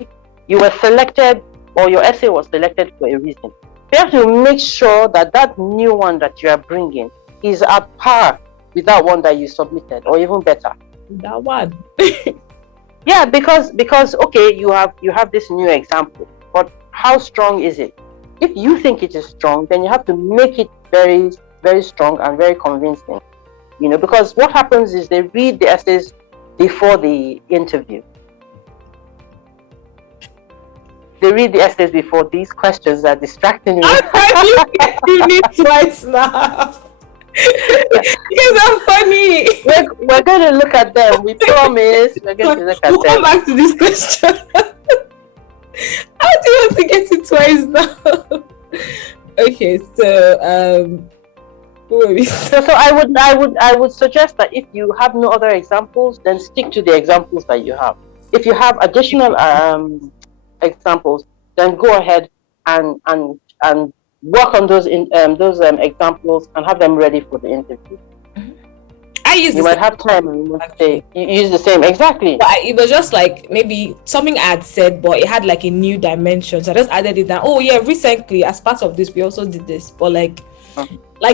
you were selected, or your essay was selected for a reason. You have to make sure that that new one that you are bringing is at par with that one that you submitted, or even better. That one. Yeah, because okay, you have this new example, but how strong is it? If you think it is strong, then you have to make it very, very strong and very convincing. Because what happens is they read the essays before the interview. They read the essays before. These questions are distracting me. You need twice now. Because I'm funny. We're going to look at them. We promise. We're going to look at We'll them. come back to this question. How do you want to get it twice now? Okay, so so I would suggest that if you have no other examples, then stick to the examples that you have. If you have additional examples, then go ahead and work on those examples and have them ready for the interview. You might have time and you use the same, exactly. But it was just like maybe something I had said, but it had like a new dimension, so I just added it down. Oh yeah, recently as part of this we also did this. But like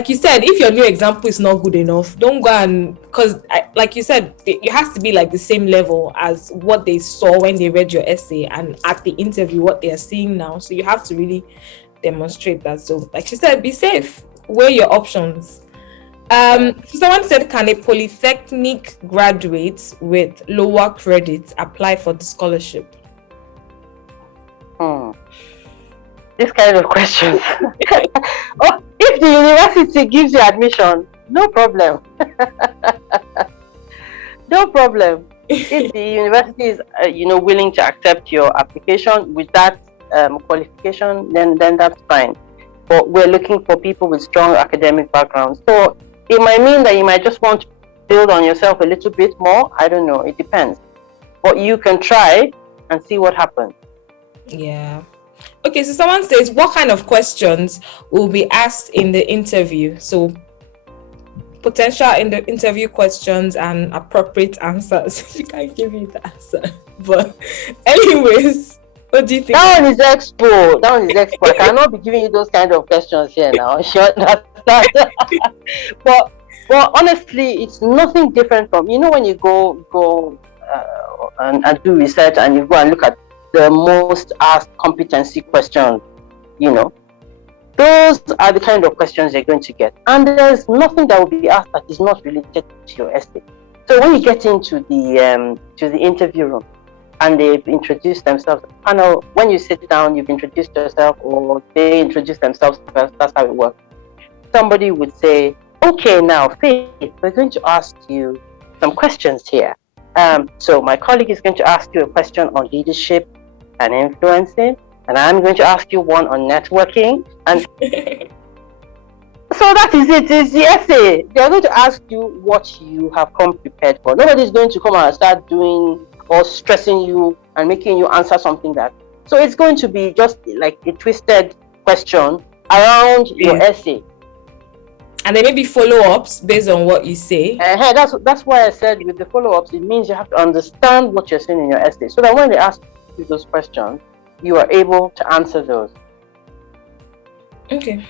you said, if your new example is not good enough, don't go and, because like you said, it has to be like the same level as what they saw when they read your essay and at the interview what they are seeing now. So you have to really demonstrate that. So like you said, be safe, weigh your options. Someone said, can a polytechnic graduate with lower credits apply for the scholarship? This kind of questions. Oh, if the university gives you admission, no problem. No problem. If the university is willing to accept your application with that qualification, then that's fine. But we're looking for people with strong academic backgrounds. So it might mean that you might just want to build on yourself a little bit more. I don't know. It depends. But you can try and see what happens. Yeah. Okay, so someone says, what kind of questions will be asked in the interview? So potential in the interview questions and appropriate answers. You can't give me the answer. But anyways, what do you think? That one is expo. I cannot be giving you those kind of questions here now. Sure, but honestly, it's nothing different from, when you go and do research and you go and look at the most asked competency questions, those are the kind of questions you're going to get. And there's nothing that will be asked that is not related to your essay. So when you get into the interview room and they've introduced themselves, panel, when you sit down, you've introduced yourself or they introduce themselves first, that's how it works. Somebody would say, okay, now, Faith, we're going to ask you some questions here. So my colleague is going to ask you a question on leadership and influencing, and I'm going to ask you one on networking. And so that is it. It's the essay. They are going to ask you what you have come prepared for. Nobody's going to come and start doing or stressing you and making you answer something that. So it's going to be just like a twisted question around your essay. And there may be follow-ups based on what you say. That's why I said with the follow-ups, it means you have to understand what you're saying in your essay, so that when they ask you those questions, you are able to answer those. Okay.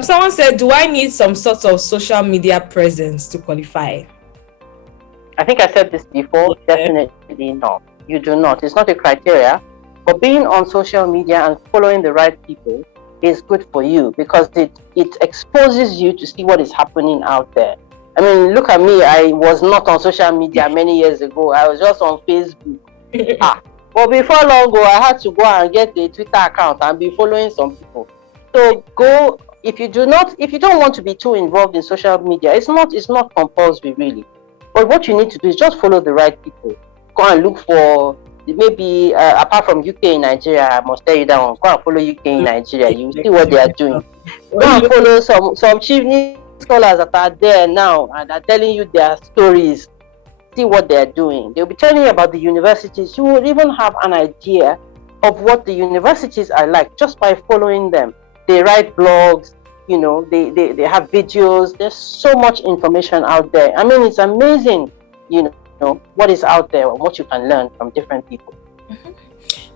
Someone said, do I need some sort of social media presence to qualify? I think I said this before. Definitely not. You do not. It's not a criteria. But being on social media and following the right people is good for you because it exposes you to see what is happening out there. I mean, look at me. I was not on social media many years ago. I was just on Facebook. But before long ago, I had to go and get a Twitter account and be following some people. So go, if you don't want to be too involved in social media, it's not compulsory really. But what you need to do is just follow the right people. Go and look for, maybe apart from UK in Nigeria, I must tell you that one. Go and follow UK in Nigeria. You see what they are doing. Go and follow some Chevening scholars that are there now and are telling you their stories. See what they are doing. They'll be telling you about the universities. You will even have an idea of what the universities are like just by following them. They write blogs, they have videos. There's so much information out there. I mean, it's amazing, what is out there and what you can learn from different people. Mm-hmm.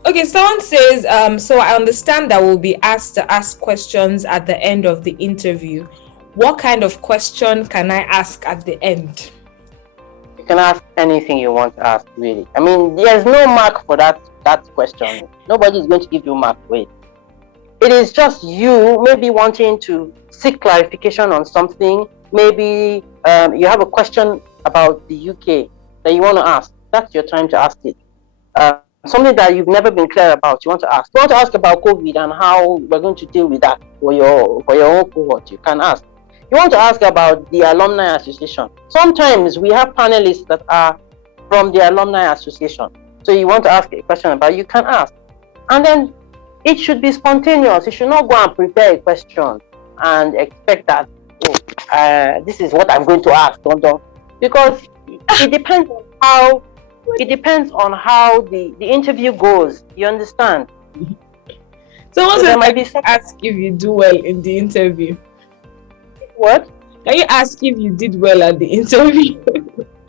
Okay, someone says, so I understand that we'll be asked to ask questions at the end of the interview. What kind of question can I ask at the end? You can ask anything you want to ask, really. I mean, there's no mark for that question. Nobody is going to give you a mark for it. It is just you maybe wanting to seek clarification on something. Maybe you have a question about the UK that you want to ask. That's your time to ask it. Something that you've never been clear about, you want to ask. You want to ask about COVID and how we're going to deal with that for your own cohort, you can ask. You want to ask about the Alumni Association. Sometimes we have panelists that are from the Alumni Association. So you want to ask a question about, you can ask. And then it should be spontaneous. You should not go and prepare a question and expect that, this is what I'm going to ask. Don't. Because it depends on how the interview goes. You understand? So there might be ask if you do well in the interview. What? Can you ask if you did well at the interview?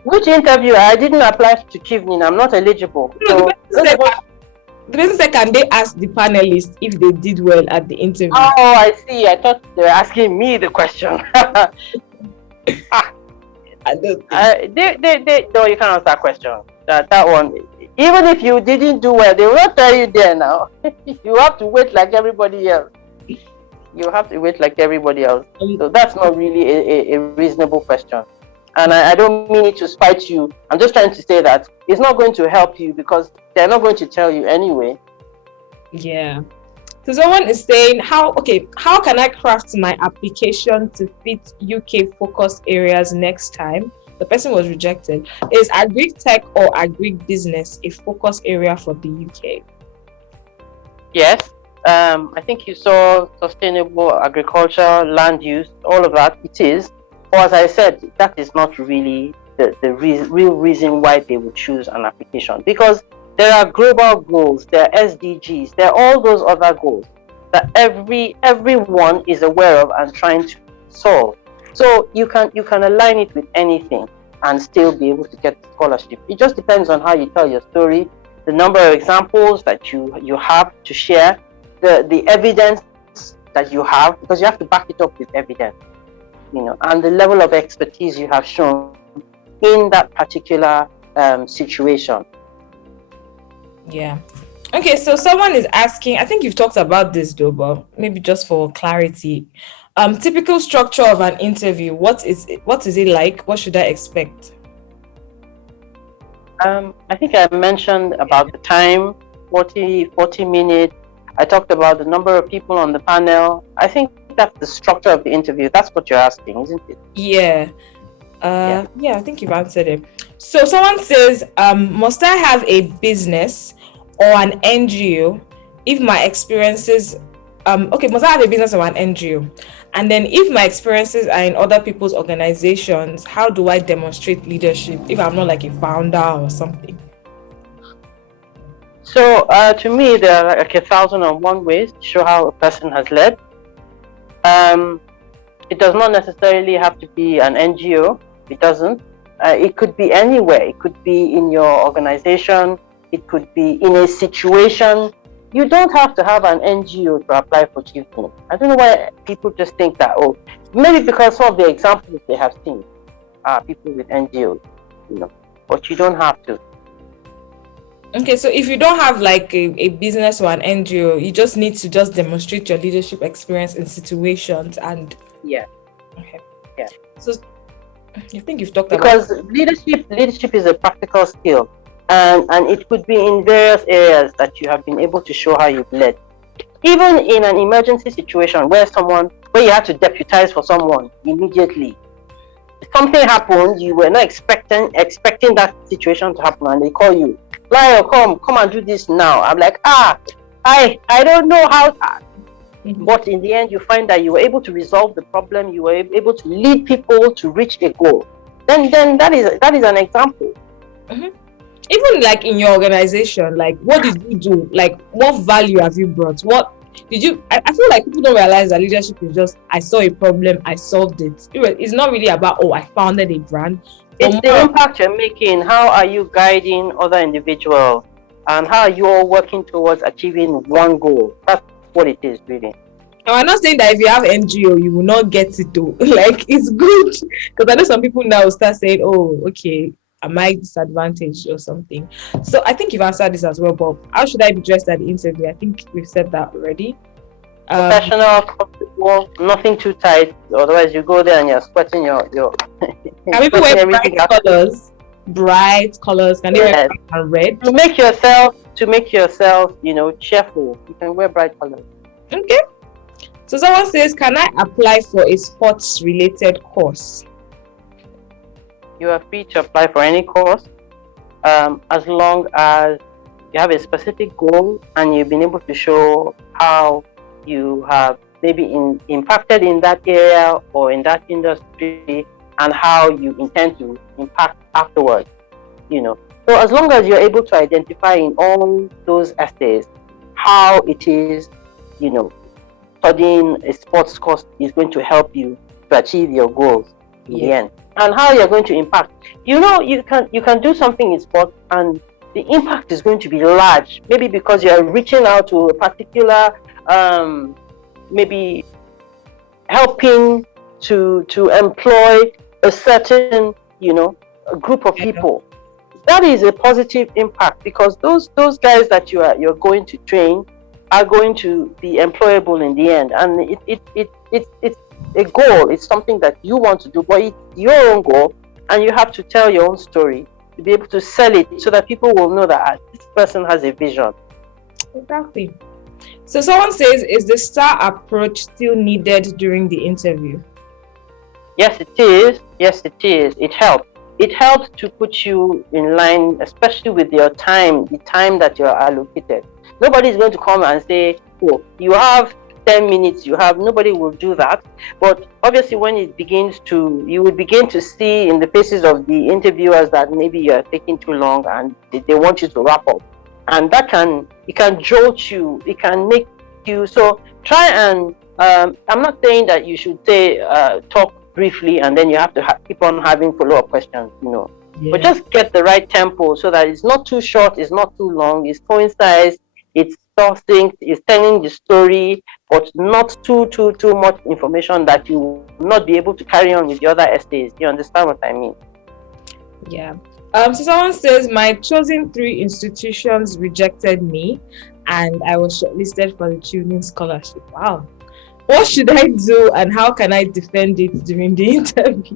Which interview? I didn't apply to Chevening. I'm not eligible. No, the person said, can they ask the panelists if they did well at the interview? Oh, I see. I thought they were asking me the question. I don't No, you can't answer that question. That one. Even if you didn't do well, they will not tell you there now. You have to wait like everybody else. You have to wait like everybody else. So that's not really a reasonable question. And I don't mean it to spite you. I'm just trying to say that it's not going to help you because they're not going to tell you anyway. Yeah. So someone is saying, how can I craft my application to fit UK focus areas next time? The person was rejected. Is agri tech or agri business a focus area for the UK? Yes. I think you saw sustainable agriculture, land use, all of that. It is. Or as I said, that is not really the real reason why they would choose an application. Because there are global goals, there are SDGs, there are all those other goals that everyone is aware of and trying to solve. So you can align it with anything and still be able to get the scholarship. It just depends on how you tell your story, the number of examples that you have to share, the evidence that you have, because you have to back it up with evidence, and the level of expertise you have shown in that particular situation. Yeah. Okay, so someone is asking, I think you've talked about this though, but maybe just for clarity. Typical structure of an interview, what is it like? What should I expect? I think I mentioned about the time, 40 minutes. I talked about the number of people on the panel. I think that's the structure of the interview. That's what you're asking, isn't it? Yeah. I think you've answered it. So someone says, must I have a business or an NGO if my experiences must I have a business or an NGO? And then if my experiences are in other people's organizations, how do I demonstrate leadership if I'm not like a founder or something? So to me, there are like 1,001 ways to show how a person has led. It does not necessarily have to be an NGO. It doesn't. It could be anywhere. It could be in your organization. It could be in a situation. You don't have to have an NGO to apply for Chevening. I don't know why people just think that, maybe because some of the examples they have seen are people with NGOs, but you don't have to. Okay, so if you don't have like a business or an NGO, you just need to just demonstrate your leadership experience in situations and... Yeah. Okay. Yeah. So I think you've talked because leadership is a practical skill. And it could be in various areas that you have been able to show how you've led. Even in an emergency situation where you have to deputize for someone immediately. Something happened, you were not expecting that situation to happen, and they call you, Lyle, come and do this now. I'm like, I don't know how. But in the end, you find that you were able to resolve the problem. You were able to lead people to reach a goal. Then that is an example. Mm-hmm. Even like in your organization, like what did you do? Like what value have you brought? What did you? I feel like people don't realize that leadership is just, I saw a problem, I solved it. It's not really about, I founded a brand. It's the impact you're making. How are you guiding other individuals? And how are you all working towards achieving one goal? That's what it is, really. And I'm not saying that if you have NGO, you will not get it though. Like, it's good. Because I know some people now start saying, okay, am I disadvantaged or something? So I think you've answered this as well, but how should I be dressed at the interview? I think we've said that already. Professional, comfortable, nothing too tight. Otherwise, you go there and you're sweating your Can people wear bright colors? bright colors? Can they wear Yes. black and red? To make yourself, cheerful. You can wear bright colors. Okay. So someone says, can I apply for a sports related course? You are free to apply for any course, as long as you have a specific goal and you've been able to show how you have maybe impacted in that area or in that industry, and how you intend to impact afterwards. So as long as you're able to identify in all those essays how it is, studying a sports course is going to help you to achieve your goals in the end, and how you're going to impact. You can do something in sports and the impact is going to be large, maybe because you're reaching out to a particular, maybe helping to employ a certain, a group of people. That is a positive impact, because those guys that you're going to train are going to be employable in the end, and it's a goal. It's something that you want to do, but it's your own goal, and you have to tell your own story to be able to sell it so that people will know that this person has a vision. Exactly. So someone says, is the STAR approach still needed during the interview? Yes, it is. Yes, it is. It helps. It helps to put you in line, especially with your time, the time that you're allocated. Nobody is going to come and say, oh, you have 10 minutes, nobody will do that. But obviously when you will begin to see in the faces of the interviewers that maybe you're taking too long and they want you to wrap up. And it can jolt you, it can make you, so try and, I'm not saying that you should say, talk briefly and then you have to keep on having follow-up questions, but just get the right tempo so that it's not too short, it's not too long, it's coincides, it's succinct, it's telling the story, but not too much information that you will not be able to carry on with the other essays. You understand what I mean? Yeah. So someone says, my chosen 3 institutions rejected me and I was shortlisted for the Chevening scholarship. Wow. What should I do and how can I defend it during the interview?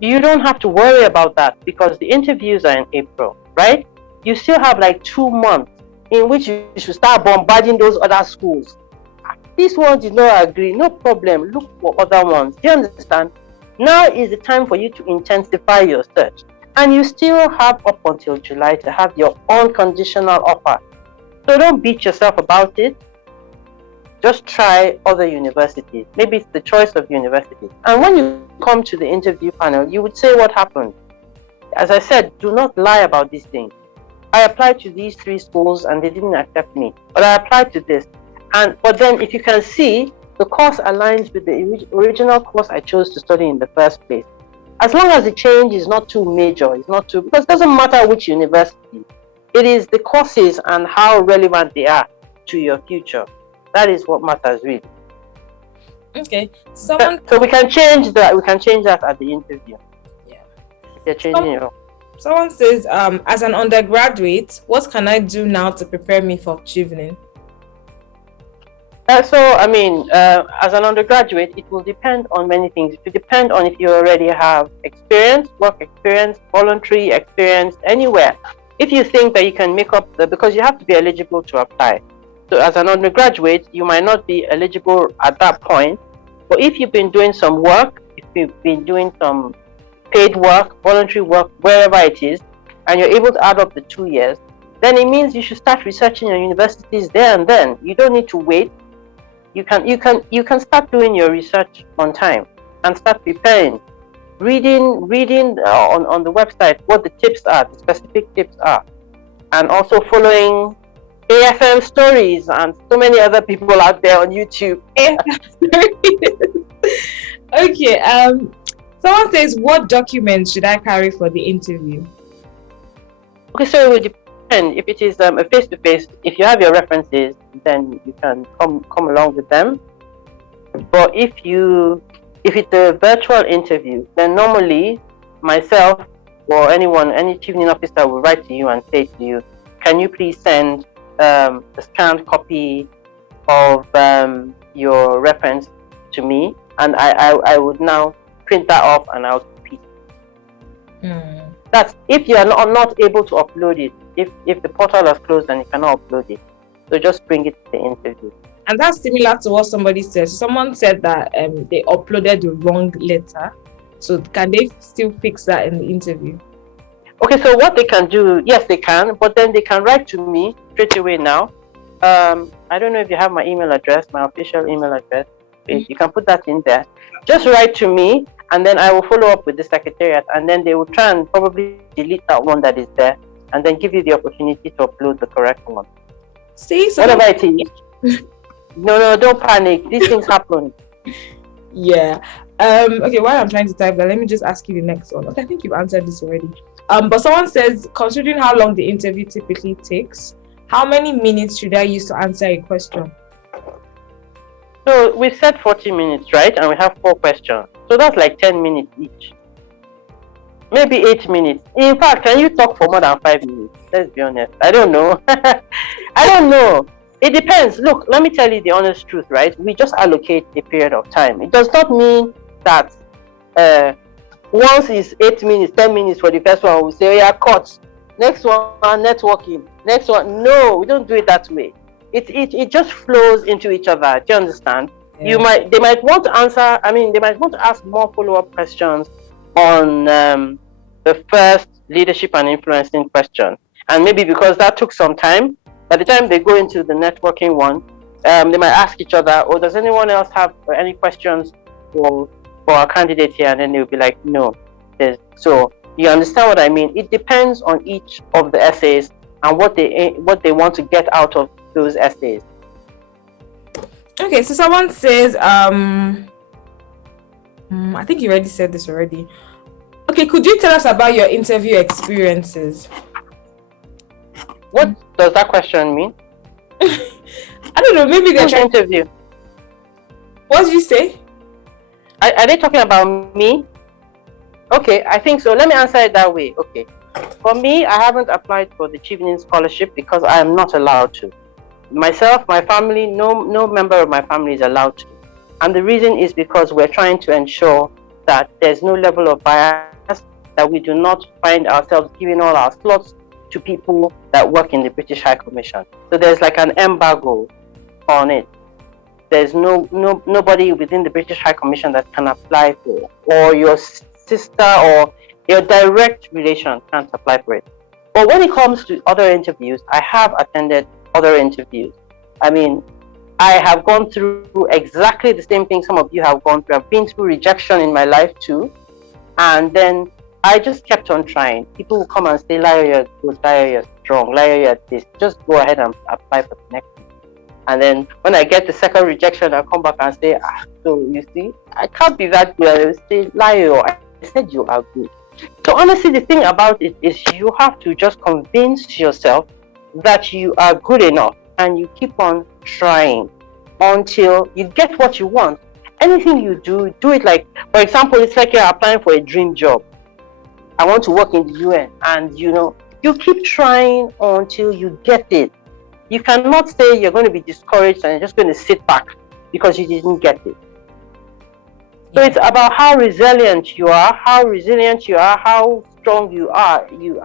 You don't have to worry about that because the interviews are in April, right? You still have like 2 months in which you should start bombarding those other schools. This one did not agree, no problem, look for other ones. Do you understand? Now is the time for you to intensify your search. And you still have up until July to have your unconditional offer. So don't beat yourself about it. Just try other universities. Maybe it's the choice of universities. And when you come to the interview panel, you would say what happened. As I said, do not lie about these things. I applied to these 3 schools and they didn't accept me. But I applied to this. But then if you can see, the course aligns with the original course I chose to study in the first place. As long as the change is not too major, because it doesn't matter which university. It is the courses and how relevant they are to your future. That is what matters really. Okay. So we can change that. We can change that at the interview. Yeah. They're changing it. Someone says, as an undergraduate, what can I do now to prepare me for Chevening? As an undergraduate, it will depend on many things. It will depend on if you already have experience, work experience, voluntary experience, anywhere. If you think that you can make up because you have to be eligible to apply. So as an undergraduate, you might not be eligible at that point. But if you've been doing some work, if you've been doing some paid work, voluntary work, wherever it is, and you're able to add up the 2 years, then it means you should start researching your universities there and then. You don't need to wait. You can start doing your research on time and start preparing, reading on the website what the tips are, the specific tips are, and also following AFM stories and so many other people out there on YouTube. Okay. Someone says, what documents should I carry for the interview? Okay, so it will depend. If it is a face-to-face, if you have your references, then you can come along with them. But if it's a virtual interview, then normally myself or any Chevening officer will write to you and say to you, can you please send a scanned copy of your reference to me, and I would now print that off and I'll keep it. That's if you are not able to upload it. If the portal is closed and you cannot upload it, so just bring it to the interview. And that's similar to what somebody said. Someone said that they uploaded the wrong letter. So can they still fix that in the interview? Okay, so what they can do, yes, they can, but then they can write to me straight away now. I don't know if you have my email address, my official email address. You can put that in there. Just write to me, and then I will follow up with the secretariat, and then they will try and probably delete that one that is there, and then give you the opportunity to upload the correct one. See, so whatever it is. No, don't panic. These things happen. Yeah. Okay, while I'm trying to type that, let me just ask you the next one. Okay, I think you've answered this already. But someone says, considering how long the interview typically takes, how many minutes should I use to answer a question? So we said 40 minutes, right? And we have 4 questions. So that's like 10 minutes each. Maybe 8 minutes. In fact, can you talk for more than 5 minutes? Let's be honest. I don't know. I don't know. It depends. Look, let me tell you the honest truth, right? We just allocate a period of time. It does not mean that once is 8 minutes, 10 minutes for the first one, we say, oh yeah, cut. Next one, networking. Next one. No, we don't do it that way. It just flows into each other. Do you understand? Yeah. They might want to answer, they might want to ask more follow-up questions on the first leadership and influencing question. And maybe because that took some time, by the time they go into the networking one, they might ask each other, oh, does anyone else have any questions for our candidate here? And then they'll be like, no. So you understand what I mean? It depends on each of the essays and what they want to get out of those essays. Okay, so someone says, I think you already said this already. Okay, could you tell us about your interview experiences? What does that question mean? I don't know, maybe they're trying to interview. What did you say? Are they talking about me? Okay, I think so. Let me answer it that way. Okay. For me, I haven't applied for the Chevening scholarship because I am not allowed to. Myself, my family, no member of my family is allowed to. And the reason is because we're trying to ensure that there's no level of bias, that we do not find ourselves giving all our slots to people that work in the British High Commission. So there's like an embargo on it. There's nobody within the British High Commission that can apply for, or your sister or your direct relation can't apply for it. But when it comes to other interviews, I have attended other interviews. I have gone through exactly the same thing some of you have gone through. I've been through rejection in my life too. And then I just kept on trying. People will come and say, Layo, you're good, Layo, you're strong, Layo, you're this. Just go ahead and apply for the next one. And then when I get the second rejection, I'll come back and say, so you see, I can't be that good. I'll say, Layo, I said you are good. So honestly, the thing about it is you have to just convince yourself that you are good enough, and you keep on trying until you get what you want. Anything you do it like, for example, it's like you're applying for a dream job. I want to work in the UN, and you keep trying until you get it. You cannot say you're going to be discouraged and you're just going to sit back because you didn't get it. So it's about how resilient you are, how strong you are. You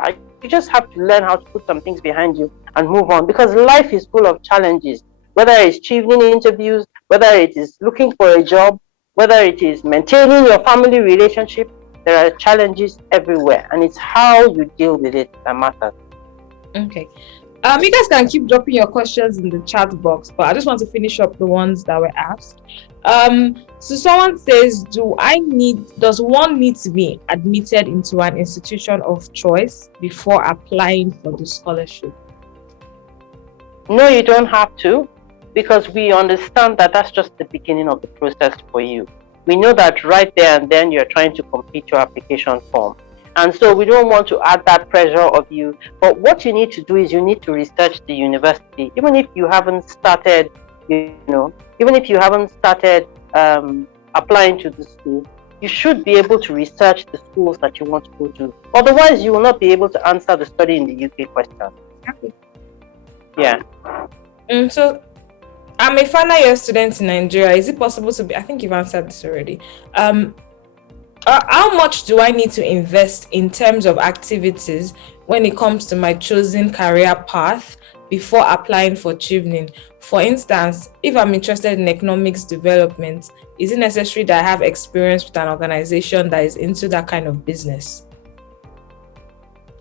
just have to learn how to put some things behind you and move on, because life is full of challenges, whether it's Chevening interviews, whether it is looking for a job, whether it is maintaining your family relationship. There are challenges everywhere, and it's how you deal with it that matters. Okay. You guys can keep dropping your questions in the chat box, but I just want to finish up the ones that were asked. So someone says, does one need to be admitted into an institution of choice before applying for the scholarship? No, you don't have to, because we understand that that's just the beginning of the process for you. We know that right there and then you're trying to complete your application form. And so we don't want to add that pressure of you. But what you need to do is you need to research the university. Even if you haven't started, applying to the school, you should be able to research the schools that you want to go to. Otherwise, you will not be able to answer the study in the UK question. Okay. Yeah. So I'm a final year student in Nigeria. Is it possible to be, I think you've answered this already. How much do I need to invest in terms of activities when it comes to my chosen career path before applying for Chevening? For instance, if I'm interested in economics development, is it necessary that I have experience with an organization that is into that kind of business?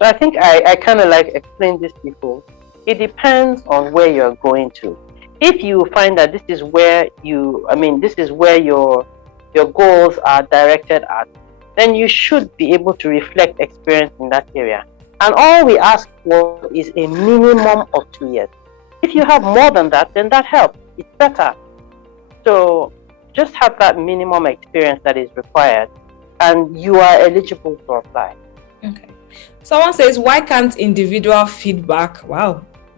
So I think I kind of like explained this before. It depends on where you're going to. If you find that this is where your goals are directed at, then you should be able to reflect experience in that area. And all we ask for is a minimum of 2 years. If you have more than that, then that helps. It's better. So just have that minimum experience that is required, and you are eligible to apply. Okay. Someone says, why can't individual feedback,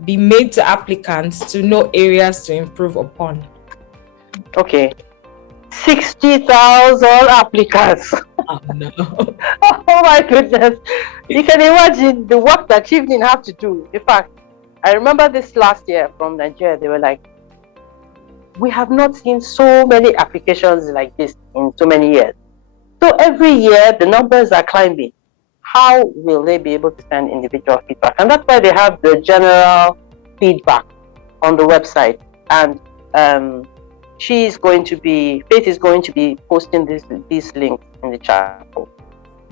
be made to applicants to know areas to improve upon? Okay. 60,000 applicants. Oh, no. Oh my goodness. You can imagine the work that Chevening have to do. In fact, I remember this last year from Nigeria, they were like, we have not seen so many applications like this in so many years. So every year, the numbers are climbing. How will they be able to send individual feedback? And that's why they have the general feedback on the website. And Faith is going to be posting these links in the chat.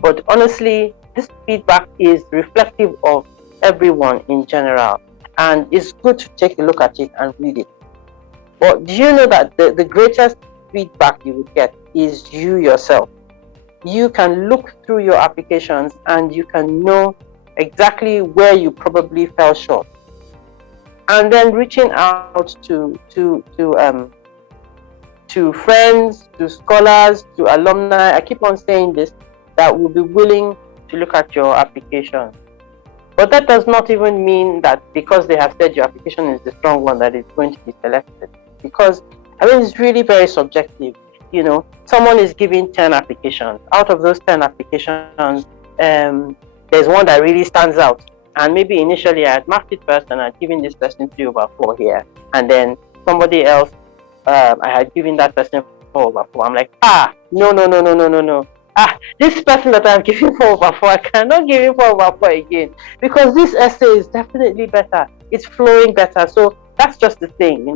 But honestly, this feedback is reflective of everyone in general. And it's good to take a look at it and read it. But do you know that the greatest feedback you would get is you yourself? You can look through your applications and you can know exactly where you probably fell short. And then reaching out to friends, to scholars, to alumni, I keep on saying this, that will be willing to look at your application. But that does not even mean that because they have said your application is the strong one that it's going to be selected. Because, it's really very subjective. Someone is giving 10 applications. Out of those 10 applications, there's one that really stands out. And maybe initially I had marked it first and I'd given this person 3/4 here. And somebody else, I had given that person 4/4. I'm like, no. This person that I'm giving 4/4, I cannot give him 4/4 again. Because this essay is definitely better. It's flowing better. So that's just the thing,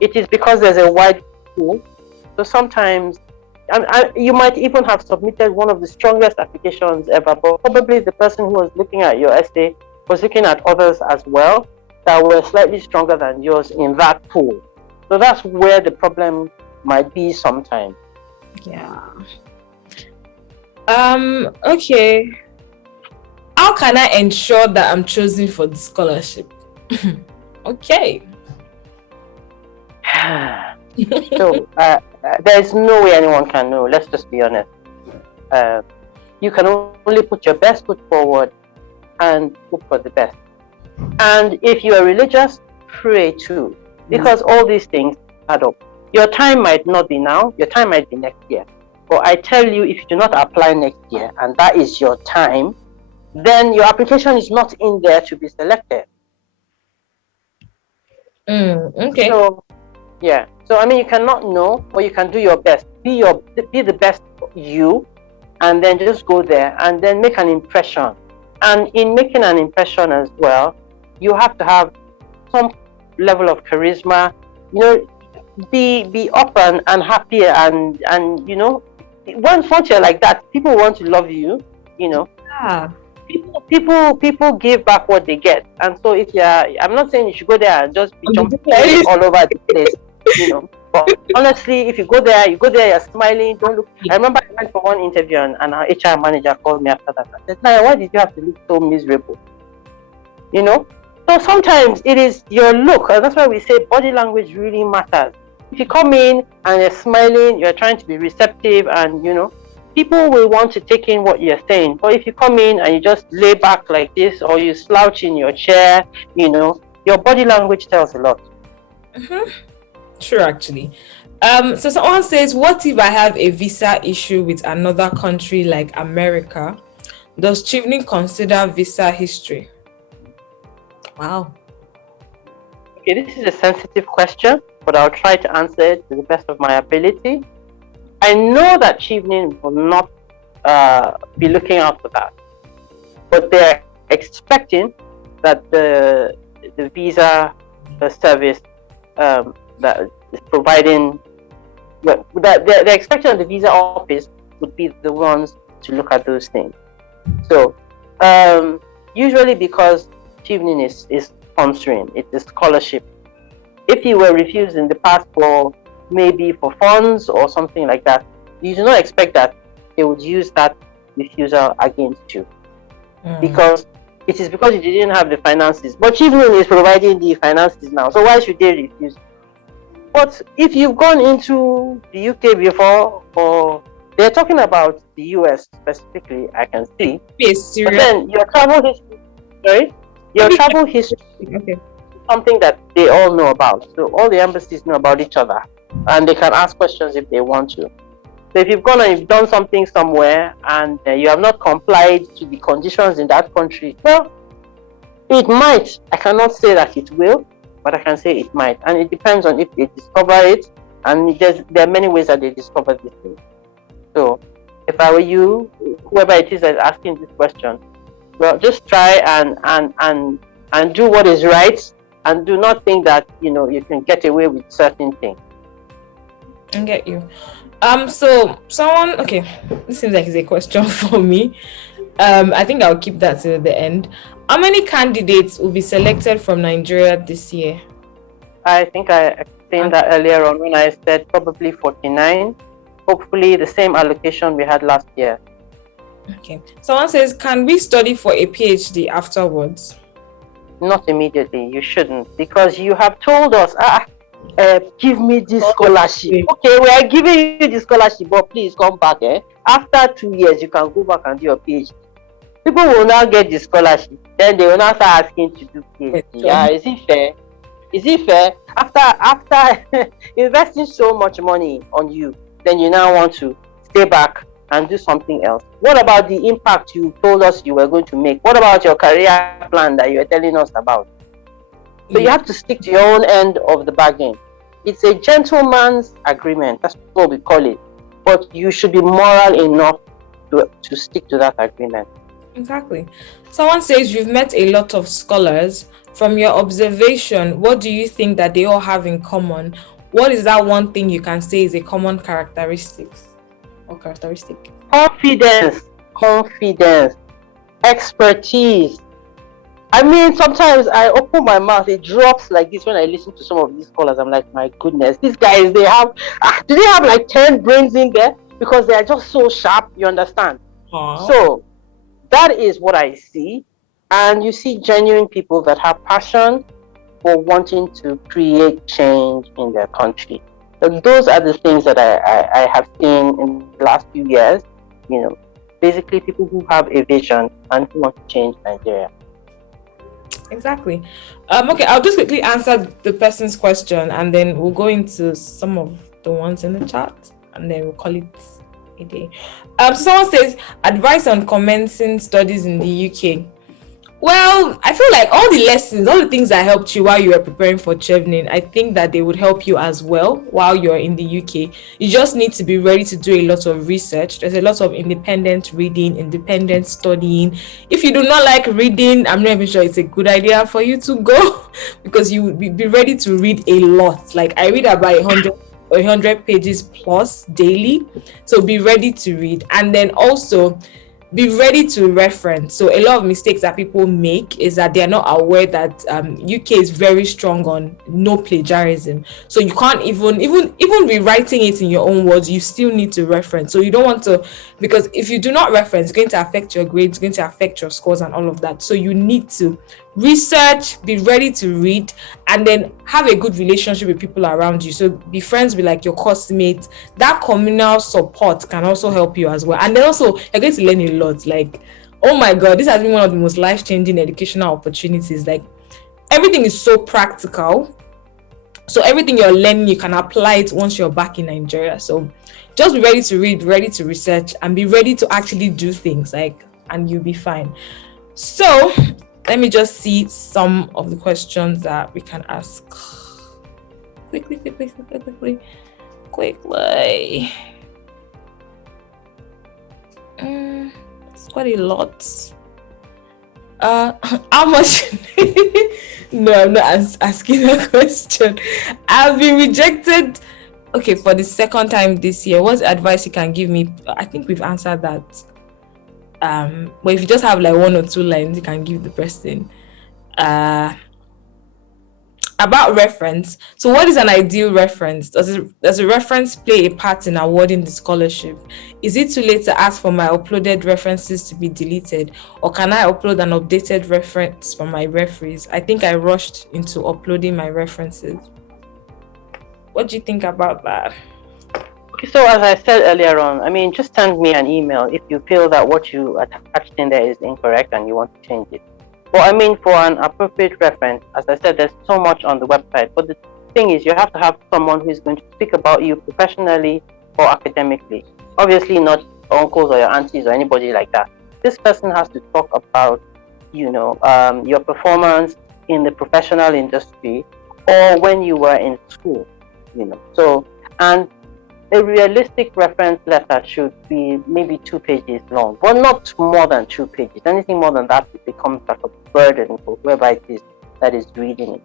It is because there's a wide pool. So sometimes, you might even have submitted one of the strongest applications ever, but probably the person who was looking at your essay was looking at others as well that were slightly stronger than yours in that pool. So that's where the problem might be sometimes. Yeah. Okay. How can I ensure that I'm chosen for the scholarship? Okay. So there's no way anyone can know. Let's just be honest. You can only put your best foot forward and hope for the best. And if you are religious, pray too, because all these things add up. Your time might not be now. Your time might be next year. But I tell you, if you do not apply next year, and that is your time, then your application is not in there to be selected. Okay. So, yeah. So you cannot know, but you can do your best. Be the best you, and then just go there and then make an impression. And in making an impression as well, you have to have some level of charisma. Be up and happy and once you're like that, people want to love you. Yeah. People give back what they get. And so I'm not saying you should go there and just be jumping all over the place. But honestly, if you go there, you're smiling, don't look. I remember I went for one interview and our HR manager called me after that. I said, Naya, why did you have to look so miserable? So sometimes it is your look, and that's why we say body language really matters. If you come in and you're smiling, you're trying to be receptive, and people will want to take in what you're saying. But if you come in and you just lay back like this, or you slouch in your chair, your body language tells a lot. True, actually. So someone says, what if I have a visa issue with another country like America? Does Chevening consider visa history? Wow. Okay, this is a sensitive question, but I'll try to answer it to the best of my ability. I know that Chevening will not be looking out for that. But they're expecting that the visa service that is providing, that they're expecting that the visa office would be the ones to look at those things. So usually because Chevening is sponsoring, it's a scholarship. If you were refused in the past for maybe for funds or something like that, you do not expect that they would use that refusal against you, because it is because you didn't have the finances. But Chevening is providing the finances now, so why should they refuse? But if you've gone into the UK before, or they're talking about the US specifically, I can see. Yes, but then your travel history, sorry, your travel history is something that they all know about. So all the embassies know about each other, and they can ask questions if they want to. So if you've gone and you've done something somewhere and you have not complied to the conditions in that country, well, it might. I cannot say that it will, but I can say it might. And it depends on if they discover it, and there are many ways that they discover this thing. So if I were you, whoever it is that is asking this question, well, just try and do what is right, and do not think that you can get away with certain things. I get you. So someone, okay, this seems like it's a question for me. I think I'll keep that to the end. How many candidates will be selected from Nigeria this year? I think I explained that earlier on when I said probably 49. Hopefully the same allocation we had last year. Okay. Someone says, can we study for a PhD afterwards? Not immediately. You shouldn't, because you have told us, give me this scholarship. Okay, we are giving you the scholarship, but please come back. After 2 years, you can go back and do your PhD. People will now get the scholarship. Then they will now start asking to do PhD. Yeah, is it fair? Is it fair? After investing so much money on you, then you now want to stay back and do something else. What about the impact you told us you were going to make? What about your career plan that you were telling us about? So you have to stick to your own end of the bargain. It's a gentleman's agreement. That's what we call it. But you should be moral enough to stick to that agreement. Exactly. Someone says you've met a lot of scholars. From your observation, what do you think that they all have in common? What is that one thing you can say is a common characteristic? Confidence, expertise. I mean, sometimes I open my mouth, it drops like this when I listen to some of these scholars. I'm like, my goodness, these guys, do they have like 10 brains in there? Because they are just so sharp, you understand? So that is what I see. And you see genuine people that have passion for wanting to create change in their country. So those are the things that I have seen in the last few years. Basically people who have a vision and who want to change Nigeria. Exactly. Okay, I'll just quickly answer the person's question, and then we'll go into some of the ones in the chat, and then we'll call it a day. So someone says, advice on commencing studies in the UK. Well, I feel like all the lessons, all the things that helped you while you were preparing for Chevening, I think that they would help you as well while you're in the UK. You just need to be ready to do a lot of research. There's a lot of independent reading, independent studying. If you do not like reading, I'm not even sure it's a good idea for you to go because you would be ready to read a lot. Like I read about 100 pages plus daily. So be ready to read. And then also be ready to reference. So a lot of mistakes that people make is that they're not aware that UK is very strong on no plagiarism. So you can't even rewriting it in your own words, you still need to reference. So you don't want to, because if you do not reference, it's going to affect your grades, it's going to affect your scores and all of that. So you need to research, be ready to read, and then have a good relationship with people around you. So be friends with like your course mates. That communal support can also help you as well. And then also you're going to learn a lot. Like, oh my god, this has been one of the most life-changing educational opportunities. Like everything is so practical. So everything you're learning, you can apply it once you're back in Nigeria. So just be ready to read, ready to research, and be ready to actually do things, and you'll be fine. So let me just see some of the questions that we can ask. Quickly. It's quite a lot. How much? No, I'm not asking a question. I've been rejected. Okay, for the second time this year. What advice you can give me? I think we've answered that. But if you just have like 1 or 2 lines, you can give the person. About reference. So, what is an ideal reference? Does a reference play a part in awarding the scholarship? Is it too late to ask for my uploaded references to be deleted, or can I upload an updated reference from my referees? I think I rushed into uploading my references. What do you think about that? Okay, so as I said earlier on, I mean, just send me an email if you feel that what you attached in there is incorrect and you want to change it. But I mean, for an appropriate reference, as I said, there's so much on the website. But the thing is, you have to have someone who is going to speak about you professionally or academically. Obviously, not uncles or your aunties or anybody like that. This person has to talk about, your performance in the professional industry or when you were in school. So, and a realistic reference letter should be maybe 2 pages long, but not more than 2 pages. Anything more than that, it becomes like a burden for whoever it is that is reading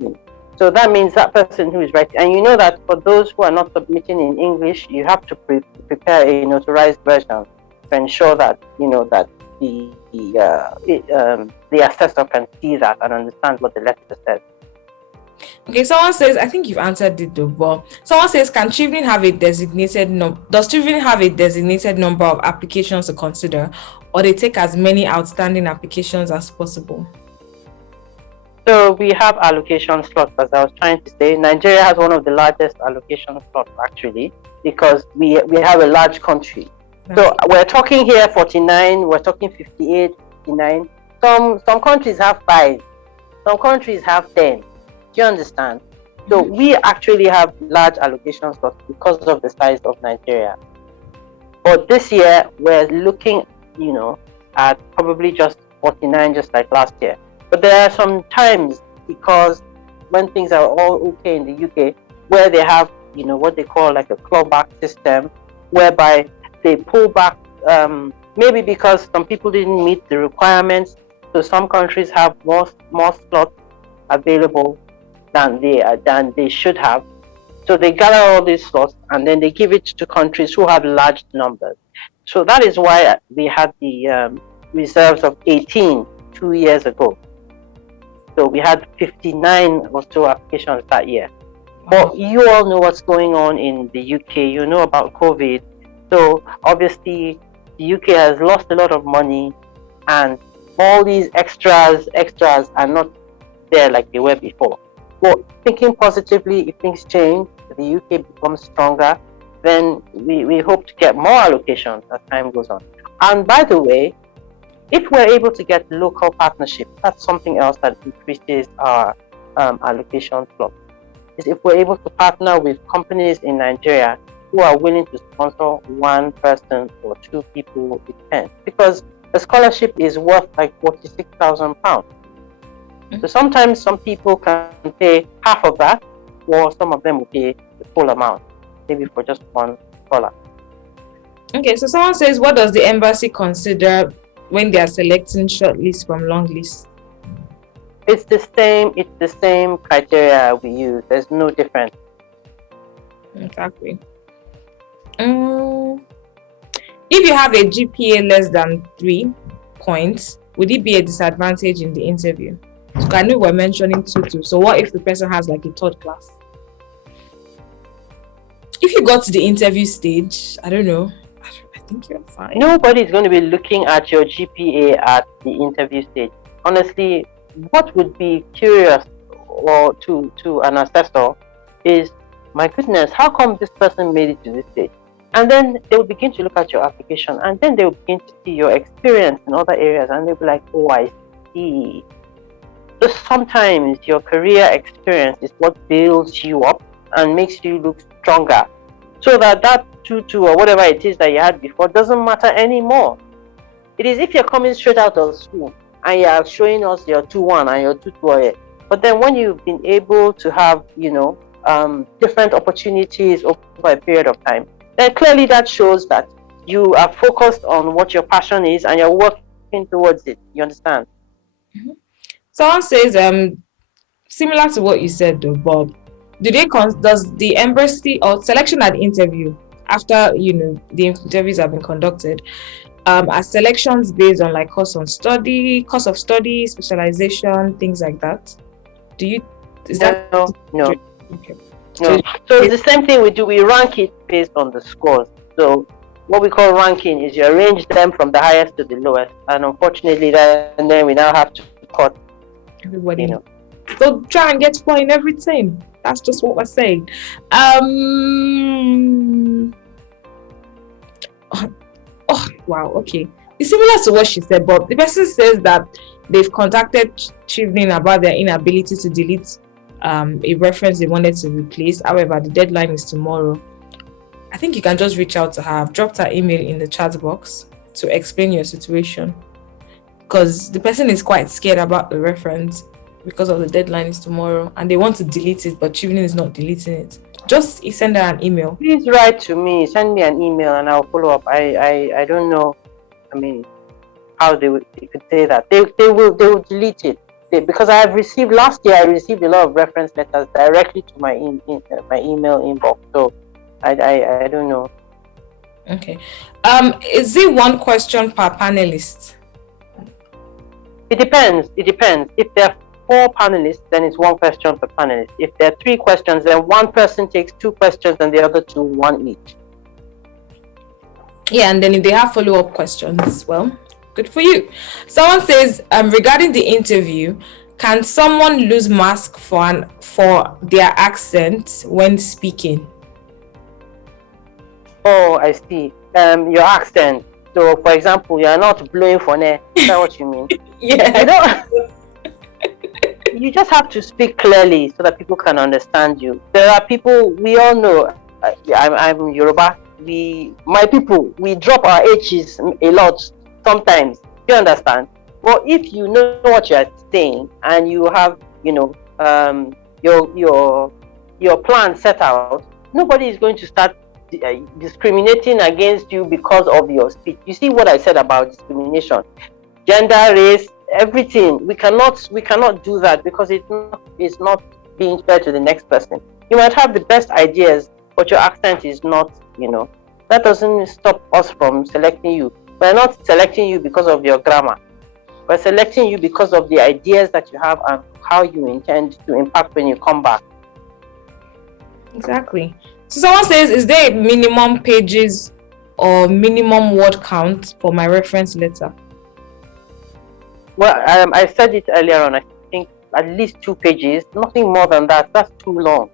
it. So that means that person who is writing, and you know that for those who are not submitting in English, you have to prepare a notarized version to ensure that that the assessor can see that and understand what the letter says. Okay, someone says, I think you've answered it though, but someone says, can Chevening have a designated does Chevening have a designated number of applications to consider, or they take as many outstanding applications as possible? So we have allocation slots, as I was trying to say. Nigeria has one of the largest allocation slots actually, because we have a large country. So we're talking here 49, we're talking 58, 59. Some countries have 5, some countries have 10. Do you understand? So we actually have large allocation slots because of the size of Nigeria. But this year we're looking, at probably just 49, just like last year. But there are some times, because when things are all okay in the UK, where they have, what they call like a clawback system, whereby they pull back, maybe because some people didn't meet the requirements. So some countries have more slots available than they should have. So they gather all these slots and then they give it to countries who have large numbers. So that is why we had the reserves of 18 2 years ago. So we had 59 or so applications that year. But you all know what's going on in the UK. You know about COVID. So obviously the UK has lost a lot of money, and all these extras are not there like they were before. But thinking positively, if things change, the UK becomes stronger, then we hope to get more allocations as time goes on. And by the way, if we're able to get local partnerships, that's something else that increases our allocation slot. Is if we're able to partner with companies in Nigeria who are willing to sponsor 1 person or 2 people, it depends. Because the scholarship is worth like £46,000. So sometimes some people can pay half of that, or some of them will pay the full amount, maybe for just 1 scholar. Okay, so someone says, what does the embassy consider when they are selecting shortlist from long list? It's the same criteria we use. There's no difference. Exactly. If you have a GPA less than 3 points, would it be a disadvantage in the interview? So I know we're mentioning 2. So what if the person has like a 3rd class? If you got to the interview stage, I don't know. I think you're fine. Nobody's going to be looking at your GPA at the interview stage. Honestly, what would be curious or to an assessor is, my goodness, how come this person made it to this stage? And then they will begin to look at your application, and then they will begin to see your experience in other areas, and they'll be like, oh, I see. So sometimes your career experience is what builds you up and makes you look stronger, so that 2 or whatever it is that you had before doesn't matter anymore. It is if you're coming straight out of school and you're showing us your 2-1 and your 2-2, but then when you've been able to have, different opportunities over a period of time, then clearly that shows that you are focused on what your passion is and you're working towards it. You understand? Someone says, similar to what you said though, Bob, does the embassy or selection at the interview, after the interviews have been conducted, are selections based on like course of study, specialization, things like that? No. Okay. No. So it's the same thing we do. We rank it based on the scores. So what we call ranking is you arrange them from the highest to the lowest, and unfortunately, then we now have to cut everybody. So try and get score in everything. That's just what we're saying. Oh wow. Okay. It's similar to what she said, but the person says that they've contacted Chevening about their inability to delete a reference they wanted to replace. However, the deadline is tomorrow. I think you can just reach out to her. I've dropped her email in the chat box to explain your situation, because the person is quite scared about the reference because of the deadline is tomorrow and they want to delete it, but Chevening is not deleting it. Just send her an email. Please write to me. Send me an email and I'll follow up. I don't know. I mean, how they could say that they will delete it. Because last year I received a lot of reference letters directly to my my email inbox. So I don't know. Okay. Is it one question per panelist? It depends. If there are 4 panelists, then it's 1 question per panelist. If there are 3 questions, then one person takes 2 questions and the other 2 1 each. Yeah, and then if they have follow-up questions, well, good for you. Someone says, regarding the interview, can someone lose mask for their accent when speaking? Oh, I see. Your accent. So, for example, you are not blowing for ne. Is that what you mean? Yeah. You just have to speak clearly so that people can understand you. There are people, we all know, I'm Yoruba. My people, we drop our H's a lot sometimes. You understand? Well, if you know what you're saying and you have, your plan set out, nobody is going to start discriminating against you because of your speech. You see what I said about discrimination, gender, race, everything. We cannot do that because it's not being fair to the next person. You might have the best ideas, but your accent is not. That doesn't stop us from selecting you. We're not selecting you because of your grammar. We're selecting you because of the ideas that you have and how you intend to impact when you come back. Exactly. So someone says, is there a minimum pages or minimum word count for my reference letter? Well, I said it earlier on. I think at least 2 pages, nothing more than that. That's too long.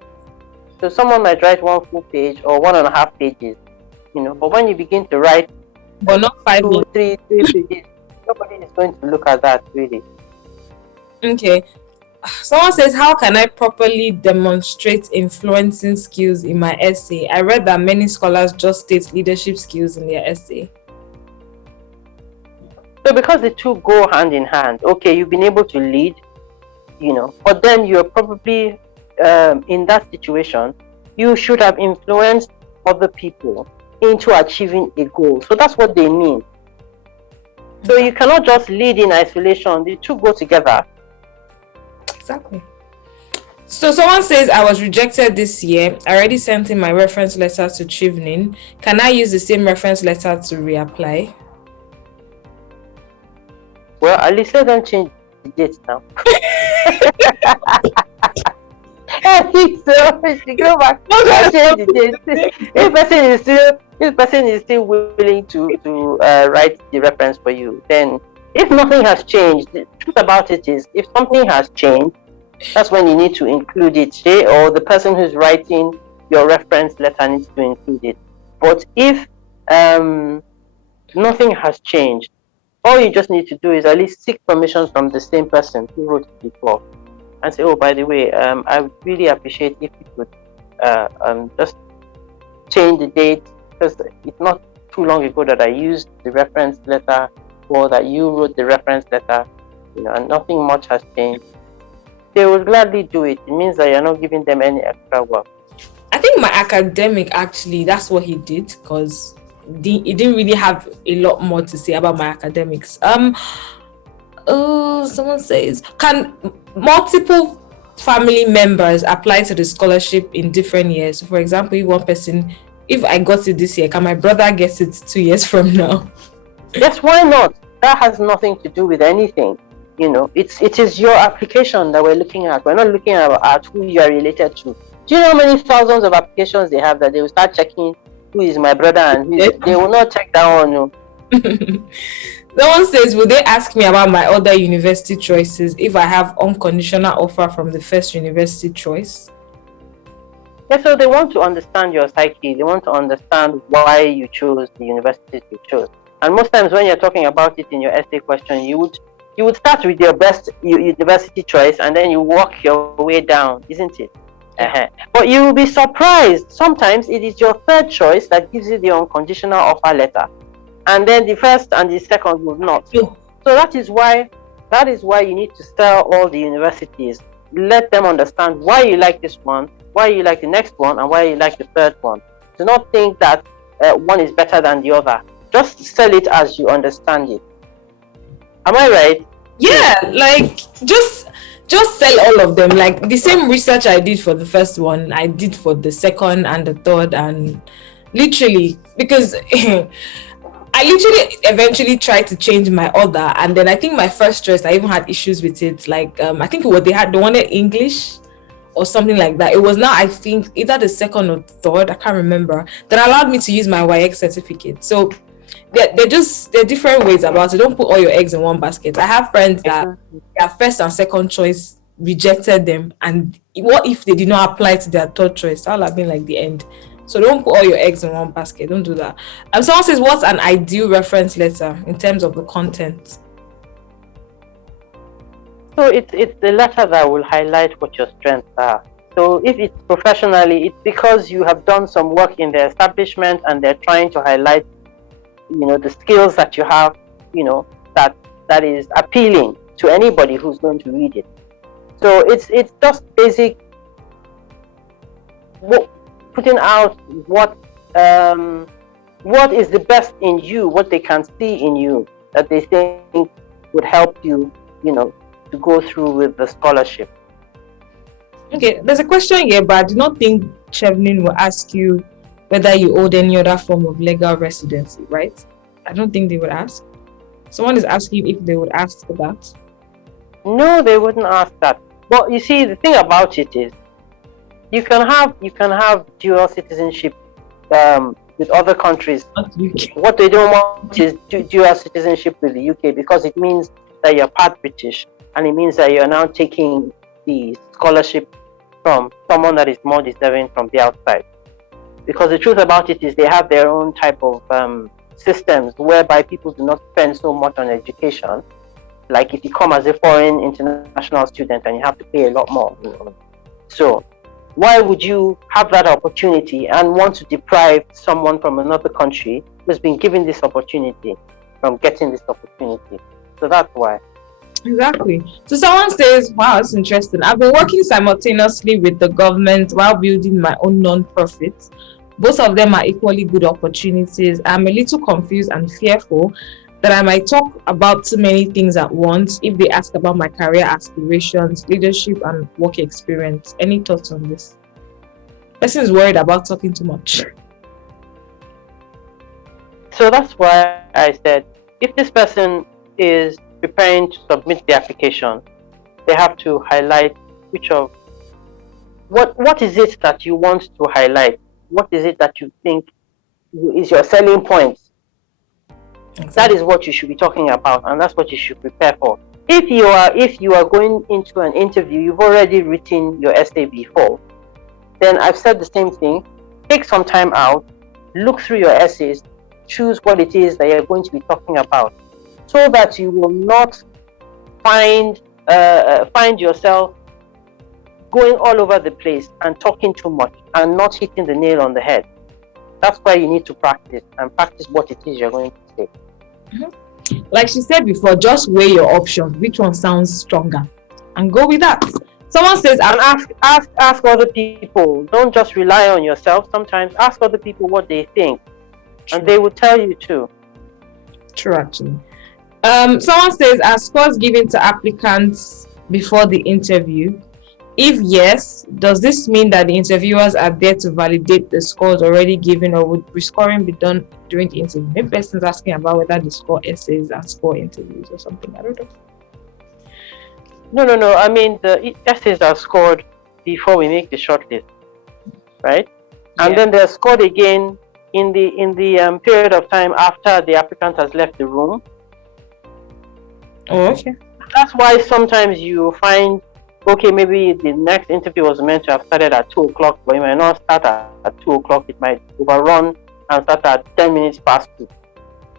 So someone might write 1 full page or 1.5 pages, But when you begin to write, but not 5 2, 3 pages, nobody is going to look at that really. Okay. Someone says, how can I properly demonstrate influencing skills in my essay? I read that many scholars just state leadership skills in their essay. So because the two go hand in hand, okay, you've been able to lead, but then you're probably in that situation, you should have influenced other people into achieving a goal. So that's what they mean. So you cannot just lead in isolation. The two go together. Exactly. So someone says, I was rejected this year. I already sent in my reference letter to Chevening. Can I use the same reference letter to reapply? Well, at least let them change the date now. I think so. We should go back and change the date. If person is still willing to write the reference for you, then if nothing has changed, the truth about it is, if something has changed, that's when you need to include it, or the person who's writing your reference letter needs to include it. But if nothing has changed, all you just need to do is at least seek permission from the same person who wrote it before and say, oh, by the way, I would really appreciate if you could just change the date, because it's not too long ago that I used the reference letter, or that you wrote the reference letter, and nothing much has changed. They will gladly do it. It means that you're not giving them any extra work. I think my academic, actually, that's what he did, because he didn't really have a lot more to say about my academics. Someone says, can multiple family members apply to the scholarship in different years? For example, if I got it this year, can my brother get it 2 years from now? Yes, why not? That has nothing to do with anything. It is your application that we're looking at. We're not looking at who you are related to. Do you know how many thousands of applications they have that they will start checking who is my brother and they will not check that one? No. Someone says, will they ask me about my other university choices if I have unconditional offer from the first university choice? Yeah, so they want to understand your psyche. They want to understand why you chose the universities you chose. And most times when you're talking about it in your essay question, you would start with your best university choice and then you work your way down, isn't it? But you will be surprised. Sometimes it is your third choice that gives you the unconditional offer letter, and then the first and the second will not. So that is why you need to tell all the universities, let them understand why you like this one, why you like the next one, and why you like the third one. Do not think that one is better than the other. Just sell it as you understand it. Am I right? Yeah, like just sell all of them. Like the same research I did for the first one, I did for the second and the third, and literally, because I literally eventually tried to change my order, and then I think my first choice, I even had issues with it. Like I think they wanted English or something like that. It was now, I think, either the second or third, I can't remember, that allowed me to use my YX certificate. So they're different ways about it. Don't put all your eggs in one basket. I have friends that their first and second choice rejected them, and what if they did not apply to their third choice? That would have been like the end. So don't put all your eggs in one basket. Don't do that. Someone says, what's an ideal reference letter in terms of the content? So it's the letter that will highlight what your strengths are. So if it's professionally, it's because you have done some work in the establishment and they're trying to highlight, the skills that you have, that is appealing to anybody who's going to read it. So it's just basic putting out what is the best in you, what they can see in you that they think would help you, to go through with the scholarship. Okay, there's a question here, but I do not think Chevening will ask you whether you owed any other form of legal residency, right? I don't think they would ask. Someone is asking if they would ask for that. No, they wouldn't ask that. But you see, the thing about it is, you can have dual citizenship with other countries. What they don't want is dual citizenship with the UK, because it means that you're part British, and it means that you're now taking the scholarship from someone that is more deserving from the outside. Because the truth about it is they have their own type of systems whereby people do not spend so much on education. Like if you come as a foreign international student and you have to pay a lot more. So why would you have that opportunity and want to deprive someone from another country who's been given this opportunity from getting this opportunity? So that's why. Exactly. So someone says, wow, that's interesting. I've been working simultaneously with the government while building my own non-profit. Both of them are equally good opportunities. I'm a little confused and fearful that I might talk about too many things at once if they ask about my career aspirations, leadership, and work experience. Any thoughts on this? Person is worried about talking too much. So that's why I said, if this person is preparing to submit the application, they have to highlight what is it that you want to highlight? What is it that you think is your selling point? Exactly. That is what you should be talking about, and that's what you should prepare for. If you are going into an interview, you've already written your essay before, then I've said the same thing. Take some time out, look through your essays, choose what it is that you're going to be talking about, so that you will not find yourself going all over the place and talking too much and not hitting the nail on the head. That's why you need to practice what it is you're going to say. Mm-hmm. Like she said before, just weigh your options. Which one sounds stronger? And go with that. Someone says, and ask other people. Don't just rely on yourself. Sometimes ask other people what they think. and they will tell you too. True, actually. Someone says, are scores given to applicants before the interview? If yes, does this mean that the interviewers are there to validate the scores already given, or would rescoring be done during the interview? Maybe person's asking about whether they score essays and score interviews or something. I don't know. No. I mean, the essays are scored before we make the shortlist, right? And then they're scored again in the period of time after the applicant has left the room. Oh, okay. That's why sometimes you find, okay, maybe the next interview was meant to have started at 2 o'clock, but it might not start at 2 o'clock. It might overrun and start at 10 minutes past 2,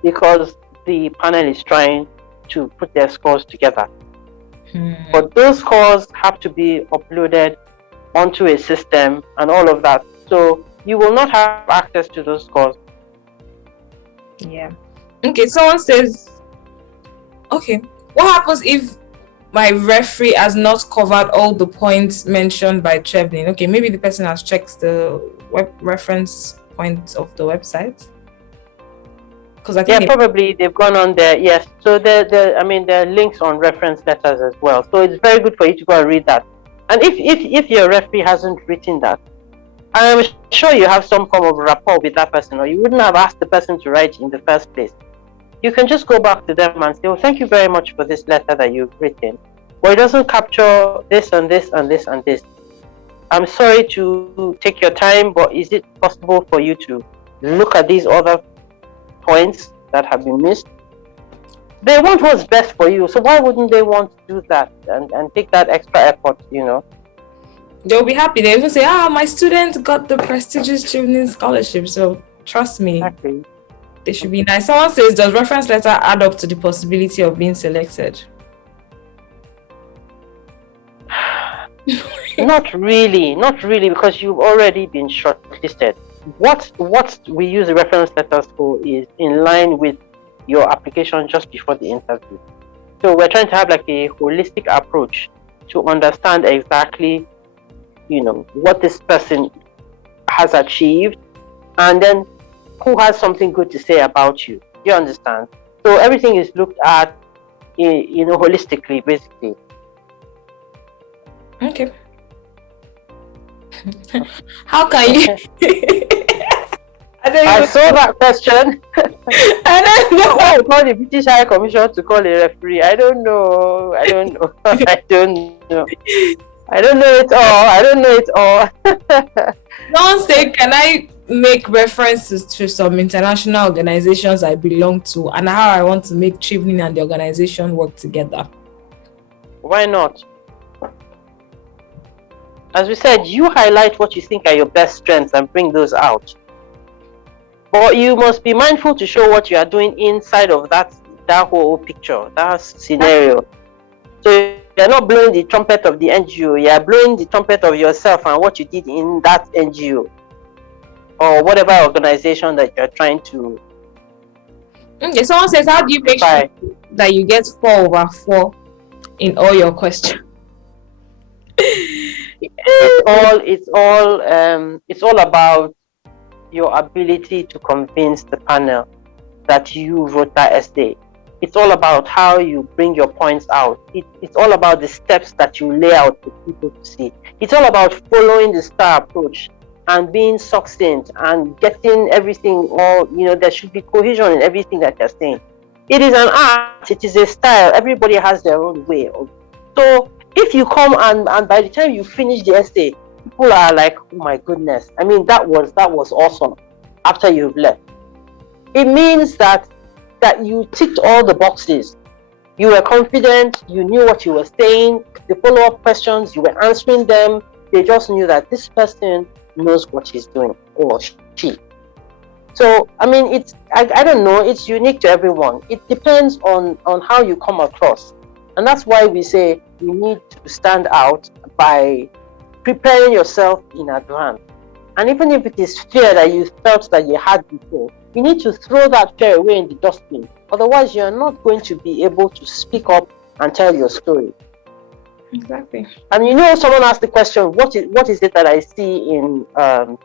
because the panel is trying to put their scores together. But those scores have to be uploaded onto a system and all of that. So you will not have access to those scores. Yeah. Okay, someone says, okay, what happens if my referee has not covered all the points mentioned by Chevening? Okay, maybe the person has checked the web reference points of the website. Because I think probably they've gone on there. Yes, so there are links on reference letters as well. So it's very good for you to go and read that. And if your referee hasn't written that, I'm sure you have some form of rapport with that person, or you wouldn't have asked the person to write in the first place. You can just go back to them and say, "Oh, thank you very much for this letter that you've written, but it doesn't capture this and this and this and this. I'm sorry to take your time, but is it possible for you to look at these other points that have been missed?" They want what's best for you, so why wouldn't they want to do that and take that extra effort, They'll be happy. They will say, my student got the prestigious Chevening scholarship, so trust me. Exactly. They should be nice. Someone says, does reference letter add up to the possibility of being selected? Not really, because you've already been shortlisted. What we use the reference letters for is in line with your application just before the interview. So we're trying to have like a holistic approach to understand exactly, what this person has achieved, and then who has something good to say about you. You understand? So everything is looked at, holistically, basically. Okay. How can you? I saw that question. I don't know. I call the British High Commission to call a referee. I don't know. I don't know it all. Don't say, can I make references to some international organizations I belong to and how I want to make Chevening and the organization work together? Why not? As we said, you highlight what you think are your best strengths and bring those out. But you must be mindful to show what you are doing inside of that whole picture, that scenario. So you're not blowing the trumpet of the NGO, you're blowing the trumpet of yourself and what you did in that NGO or whatever organization that you're trying to. Okay, someone says, how do you make sure that you get 4/4 in all your questions? It's all about your ability to convince the panel that you wrote that essay. It's all about how you bring your points out. It's all about the steps that you lay out for people to see. It's all about following the STAR approach and being succinct and getting everything there should be cohesion in everything that you're saying. It is an art, it is a style. Everybody has their own way. So if you come and by the time you finish the essay, people are like, oh my goodness, I mean, that was awesome after you've left. It means that you ticked all the boxes. You were confident, you knew what you were saying, the follow-up questions, you were answering them. They just knew that this person knows what he's doing, or she. So, I mean, I don't know, it's unique to everyone. It depends on how you come across. And that's why we say you need to stand out by preparing yourself in advance. And even if it is fear that you felt that you had before, you need to throw that fear away in the dustbin. Otherwise, you're not going to be able to speak up and tell your story. Exactly. And someone asked the question, what is it that I see in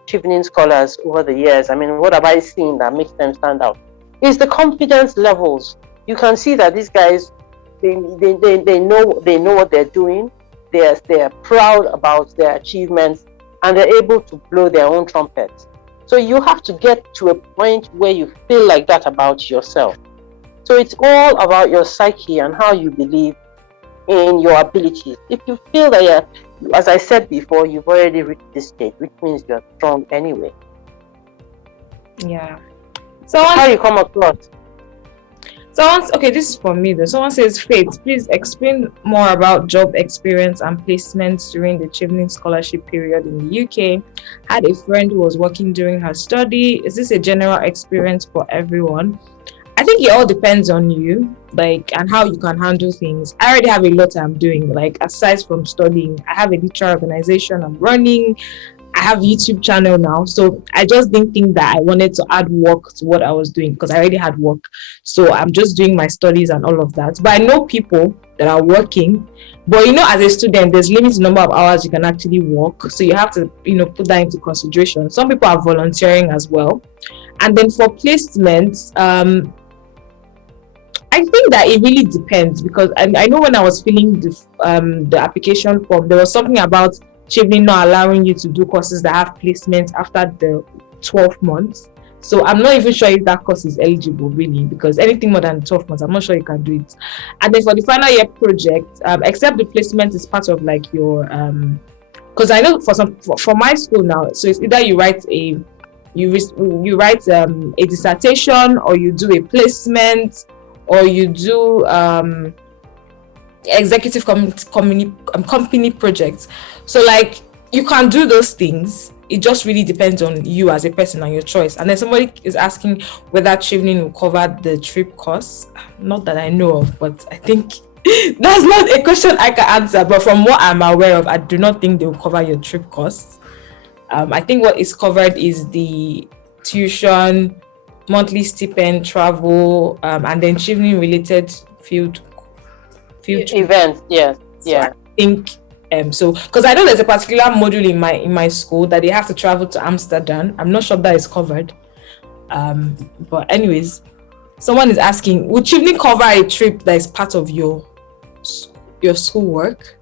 Chevening scholars over the years? I mean, what have I seen that makes them stand out? It's the confidence levels. You can see that these guys, they know what they're doing. They're proud about their achievements, and they're able to blow their own trumpets. So you have to get to a point where you feel like that about yourself. So it's all about your psyche and how you believe in your abilities. If you feel that as I said before, you've already reached this stage, which means you're strong anyway. Yeah. How you come across? Okay, this is for me though. Someone says, Faith, please explain more about job experience and placements during the Chevening scholarship period in the UK. Had a friend who was working during her study. Is this a general experience for everyone? I think it all depends on you, and how you can handle things. I already have a lot I'm doing, aside from studying. I have a literary organization I'm running. I have a YouTube channel now. So I just didn't think that I wanted to add work to what I was doing because I already had work. So I'm just doing my studies and all of that. But I know people that are working. But as a student, there's limited number of hours you can actually work. So you have to, put that into consideration. Some people are volunteering as well. And then for placements, I think that it really depends because I know when I was filling the application form, there was something about Chevening not allowing you to do courses that have placements after the 12 months. So I'm not even sure if that course is eligible really, because anything more than 12 months, I'm not sure you can do it. And then for the final year project, except the placement is part of your because I know for my school now, so it's either you write a dissertation, or you do a placement, or you do executive company projects. So you can do those things. It just really depends on you as a person and your choice. And then somebody is asking whether Chevening will cover the trip costs. Not that I know of, but I think that's not a question I can answer. But from what I'm aware of, I do not think they will cover your trip costs. I think what is covered is the tuition, monthly stipend, travel, and then Chevening related field events. Yes. So I think so because I know there's a particular module in my school that they have to travel to Amsterdam. I'm not sure that is covered. But anyways, someone is asking, would Chevening cover a trip that is part of your schoolwork?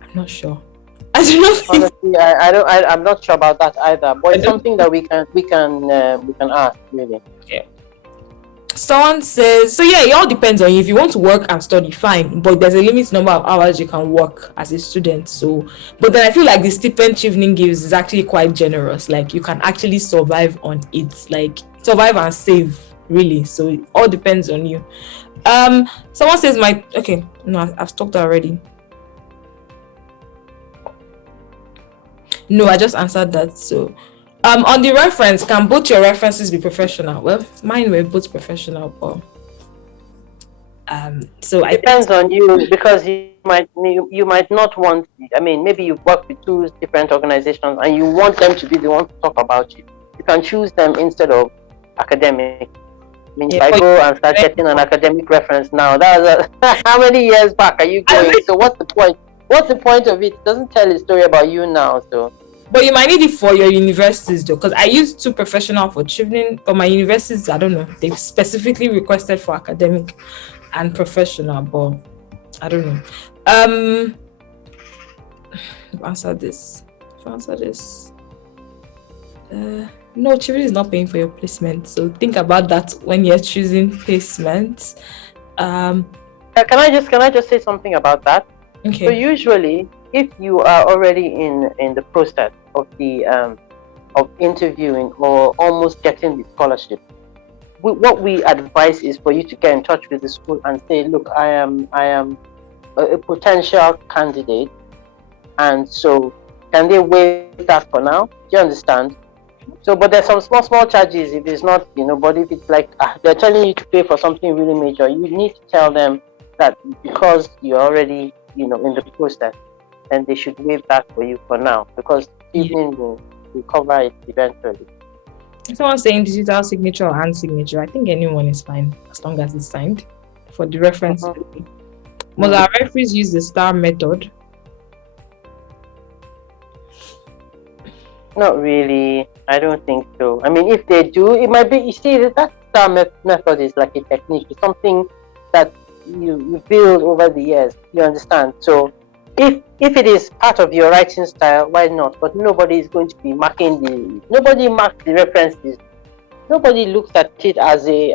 I'm not sure. I do not think. Honestly, I'm not sure about that either. But it's something that we can ask really. Yeah. Someone says, so yeah, it all depends on you. If you want to work and study, fine, but there's a limited number of hours you can work as a student. So, but then I feel like the stipend Chevening gives is actually quite generous. You can actually survive on it, survive and save, really. So it all depends on you. Someone says I've talked already. No, I just answered that. So on the reference, can both your references be professional? Well, mine were both professional, but so it depends on you, because you might not want. I mean, maybe you've worked with two different organizations and you want them to be the one to talk about you. You can choose them instead of academic. I mean, if I go and start getting an academic reference now, that's how many years back are you going? So what's the point? What's the point of it? It doesn't tell a story about you now. So, but you might need it for your universities though, because I used two professional for Chevening, but my universities, I don't know, they've specifically requested for academic and professional, but I don't know. Answer this. No, Chevening is not paying for your placement, so think about that when you're choosing placements. Can I just say something about that? Okay. So usually, if you are already in the process of the of interviewing or almost getting the scholarship, what we advise is for you to get in touch with the school and say, look, I am a potential candidate, and so can they waive that for now? Do you understand? So, but there's some small charges if it's not, but if it's they're telling you to pay for something really major, you need to tell them that because you're already in the process, then they should waive that for you for now, because evening will cover it eventually. Someone's saying digital signature or hand signature. I think anyone is fine as long as it's signed for the reference. Must our referees use the star method? Not really. I don't think so. I mean, if they do, it might be. You see, that star method is like a technique. It's something that you build over the years. You understand? So, if it is part of your writing style, why not? But nobody is going to be marking nobody marks the references. Nobody looks at it as a,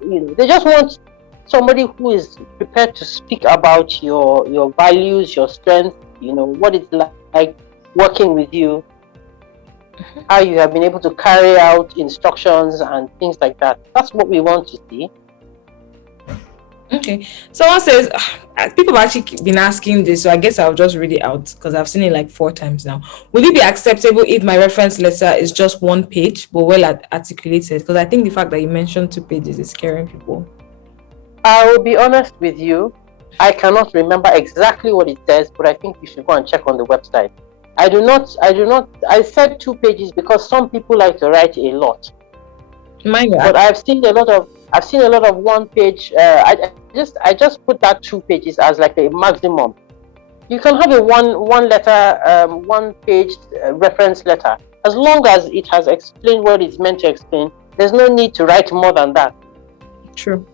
they just want somebody who is prepared to speak about your values, your strengths, what it's like working with you, how you have been able to carry out instructions and things like that. That's what we want to see. Okay. Someone says, people have actually been asking this, so I guess I'll just read it out because I've seen it like 4 times now. Will it be acceptable if my reference letter is just 1 page but well articulated? Because I think the fact that you mentioned 2 pages is scaring people. I will be honest with you. I cannot remember exactly what it says, but I think you should go and check on the website. I said 2 pages because some people like to write a lot. But I've seen a lot of 1 page. I just put that 2 pages as like a maximum. You can have a one letter, 1 page reference letter, as long as it has explained what it's meant to explain. There's no need to write more than that. True.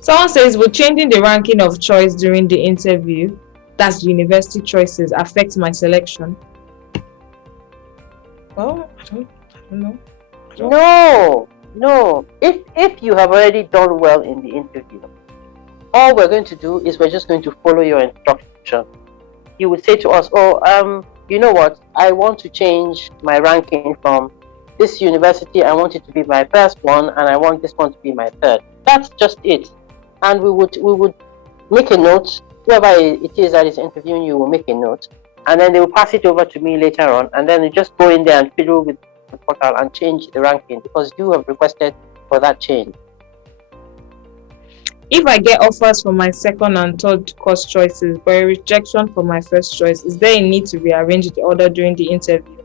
Someone says, will changing the ranking of choice during the interview, that's university choices, affect my selection? Well, I don't know. No. If you have already done well in the interview, all we're going to do is we're just going to follow your instruction. You would say to us, you know what? I want to change my ranking from this university. I want it to be my first one, and I want this one to be my third. That's just it. And we would make a note. Whoever it is that is interviewing you will make a note, and then they will pass it over to me later on, and then you just go in there and fiddle with the portal and change the ranking because you have requested for that change. If I get offers for my second and third course choices but a rejection for my first choice, is there a need to rearrange the order during the interview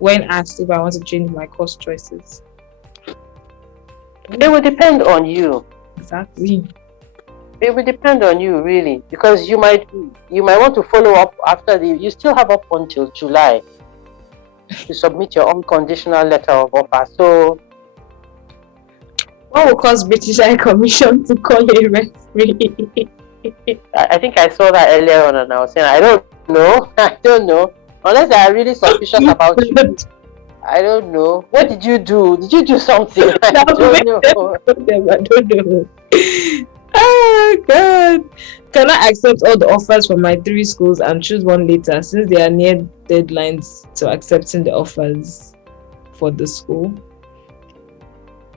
when asked if I want to change my course choices? It will depend on you. Exactly. It will depend on you, really, because you might want to follow up after you still have up until July to submit your unconditional letter of offer. So, what will cause British High Commission to call a referee? I think I saw that earlier on, and I was saying, I don't know, unless they are really suspicious about you. I don't know. What did you do? Did you do something? I don't know. I don't know. Oh God. Can I accept all the offers from my 3 schools and choose one later since they are near deadlines to accepting the offers for the school?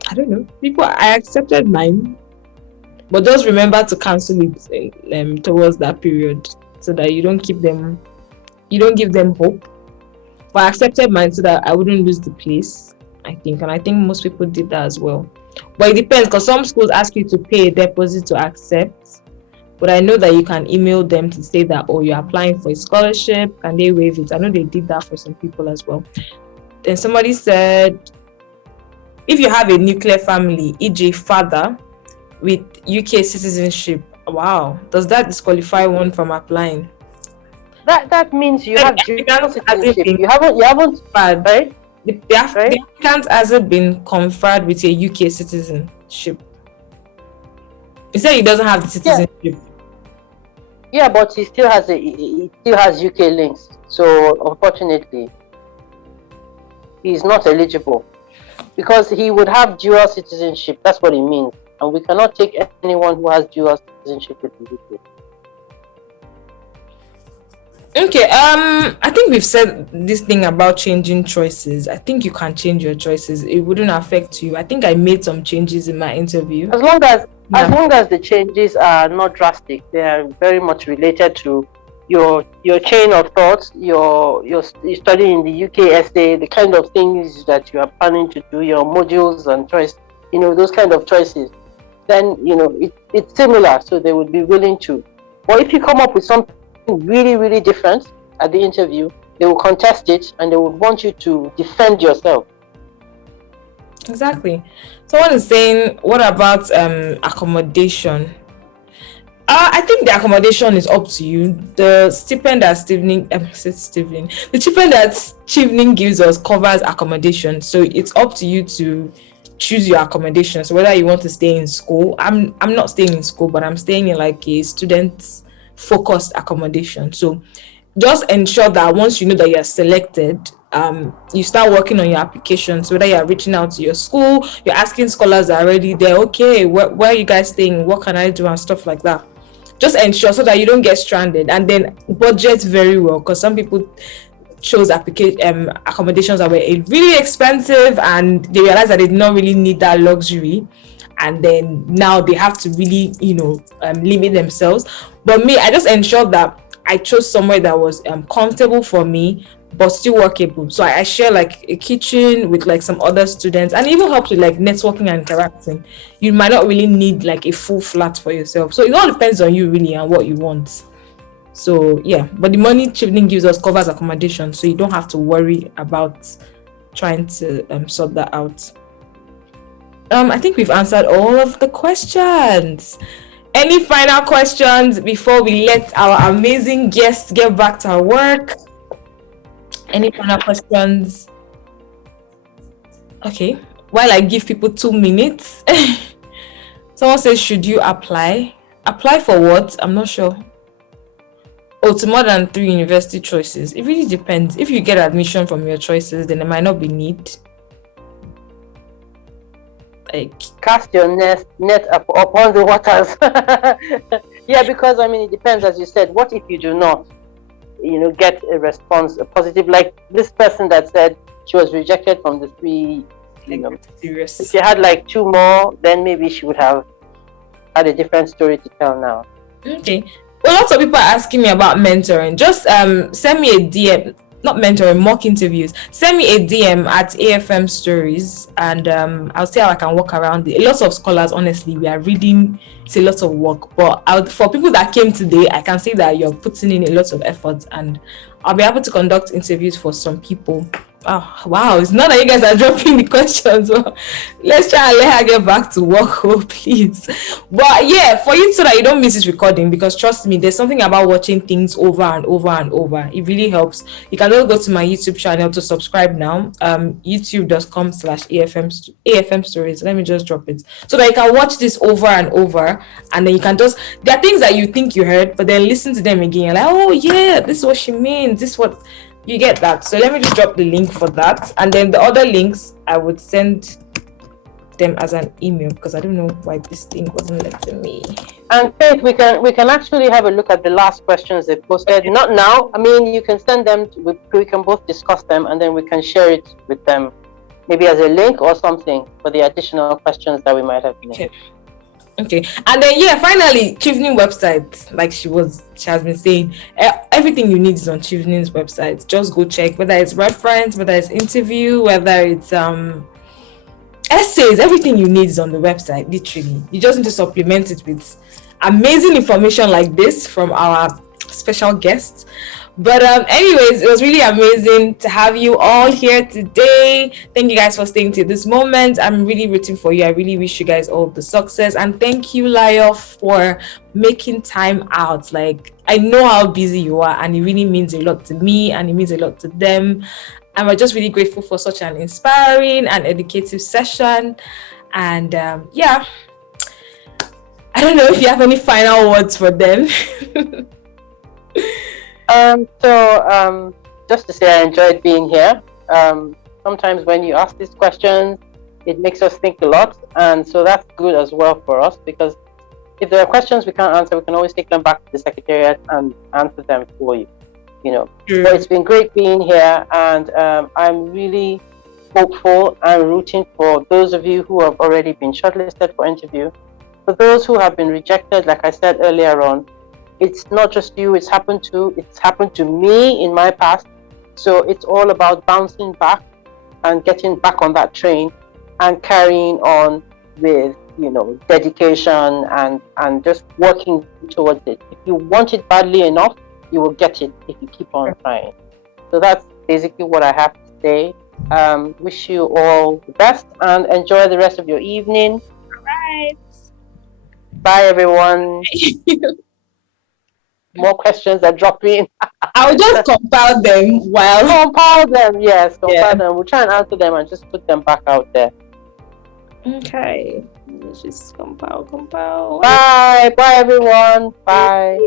I don't know. I accepted mine. But just remember to cancel it towards that period so that you don't give them hope. But I accepted mine so that I wouldn't lose the place, I think. And I think most people did that as well. But it depends because some schools ask you to pay a deposit to accept. But I know that you can email them to say that, you're applying for a scholarship. Can they waive it? I know they did that for some people as well. Then somebody said, if you have a nuclear family, e.g. father with UK citizenship, wow, does that disqualify one from applying? That means you have dual citizenship. You haven't right? The applicant hasn't been conferred with a UK citizenship. He said he doesn't have the citizenship. Yeah, but he still has UK links. So unfortunately, he's not eligible because he would have dual citizenship. That's what it means, and we cannot take anyone who has dual citizenship with the UK. Okay, I think we've said this thing about changing choices. I think you can change your choices. It wouldn't affect you. I think I made some changes in my interview. As long as the changes are not drastic, they are very much related to your chain of thoughts, your study in the UK essay, the kind of things that you are planning to do, your modules and choice, those kind of choices. Then it's similar, so they would be willing to. But if you come up with something really, really different at the interview, they will contest it and they would want you to defend yourself. Exactly. Someone is saying, what about accommodation? I think the accommodation is up to you. The stipend that the stipend that Chevening gives us covers accommodation, so it's up to you to choose your accommodation. So whether you want to stay in school, I'm not staying in school, but I'm staying in like a student focused accommodation. So just ensure that once you know that you're selected, you start working on your applications. Whether you're reaching out to your school, you're asking scholars that are already there, okay, where are you guys staying, what can I do, and stuff like that. Just ensure so that you don't get stranded, and then budget very well, because some people chose accommodations that were really expensive, and they realized that they did not really need that luxury, and then now they have to really limit themselves. But me, I just ensured that I chose somewhere that was comfortable for me but still workable. So I share like a kitchen with like some other students, and even helps with like networking and interacting. You might not really need like a full flat for yourself, so it all depends on you really and what you want. So yeah, but the money Chevening gives us covers accommodation, so you don't have to worry about trying to sort that out. I think we've answered all of the questions. Any final questions before we let our amazing guests get back to our work? Any final questions? Okay, while I give people 2 minutes. Someone says, should you apply? Apply for what? I'm not sure. Oh, to more than 3 university choices. It really depends. If you get admission from your choices, then there might not be need. Like, cast your net upon the waters. Yeah, because it depends, as you said. What if you do not get a response, a positive, like this person that said she was rejected from the 3, serious. If she had like 2 more, then maybe she would have had a different story to tell now. Okay. Well, lots of people are asking me about mentoring. Just send me a DM, not mentoring, mock interviews. Send me a DM at AFM Stories, and I'll see how I can work around it. A lot of scholars, honestly, we are reading. It's a lot of work, but for people that came today, I can see that you're putting in a lot of effort, and I'll be able to conduct interviews for some people. Oh, wow, it's not that you guys are dropping the questions. Well, let's try and let her get back to work, please. But yeah, for you, so that you don't miss this recording, because trust me, there's something about watching things over and over and over. It really helps. You can also go to my YouTube channel to subscribe now. youtube.com/AFM Stories. Let me just drop it so that you can watch this over and over, and then you can just, there are things that you think you heard, but then listen to them again. You're like, oh yeah, this is what she means. This is what you get that. So let me just drop the link for that, and then the other links I would send them as an email, because I don't know why this thing wasn't letting me. And Faith, we can actually have a look at the last questions they posted. Okay. Not now. You can send them. We can both discuss them, and then we can share it with them, maybe as a link or something for the additional questions that we might have made. Okay, and then finally, Chevening website, like she has been saying, everything you need is on Chevening's website. Just go check, whether it's reference, whether it's interview, whether it's essays. Everything you need is on the website. Literally, you just need to supplement it with amazing information like this from our special guests. But anyways, it was really amazing to have you all here today. Thank you guys for staying to this moment. I'm really rooting for you. I really wish you guys all the success, and thank you, Layo, for making time out. Like, I know how busy you are, and it really means a lot to me, and it means a lot to them, and we're just really grateful for such an inspiring and educative session. And I don't know if you have any final words for them. Just to say, I enjoyed being here. Sometimes when you ask these questions, it makes us think a lot, and so that's good as well for us, because if there are questions we can't answer, we can always take them back to the Secretariat and answer them for you. But it's been great being here, and I'm really hopeful and rooting for those of you who have already been shortlisted for interview. For those who have been rejected, like I said earlier on, it's not just you, it's happened to me in my past. So it's all about bouncing back and getting back on that train and carrying on with, dedication and just working towards it. If you want it badly enough, you will get it if you keep on trying. So that's basically what I have to say. Wish you all the best and enjoy the rest of your evening. All right. Bye, everyone. More questions are dropping. I'll just compile them while. Compile them, yes. Compile Yeah. them. We'll try and answer them and just put them back out there. Okay. Let's just compile. Bye. Bye, everyone. Bye.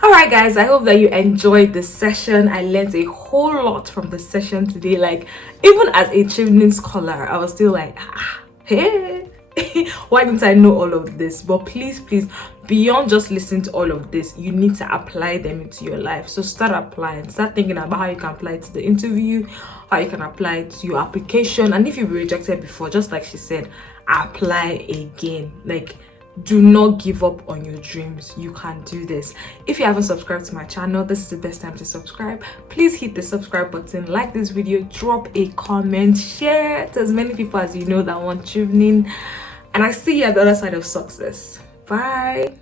Alright guys, I hope that you enjoyed this session. I learned a whole lot from the session today. Like, even as a Chevening scholar, I was still like, hey, why didn't I know all of this? But please, beyond just listening to all of this, you need to apply them into your life. So start applying. Start thinking about how you can apply it to the interview, how you can apply it to your application. And if you've been rejected before, just like she said, apply again. Like, do not give up on your dreams. You can do this. If you haven't subscribed to my channel, this is the best time to subscribe. Please hit the subscribe button, like this video, drop a comment, share it to as many people as you know that want Chevening. And I see you at the other side of success. Bye.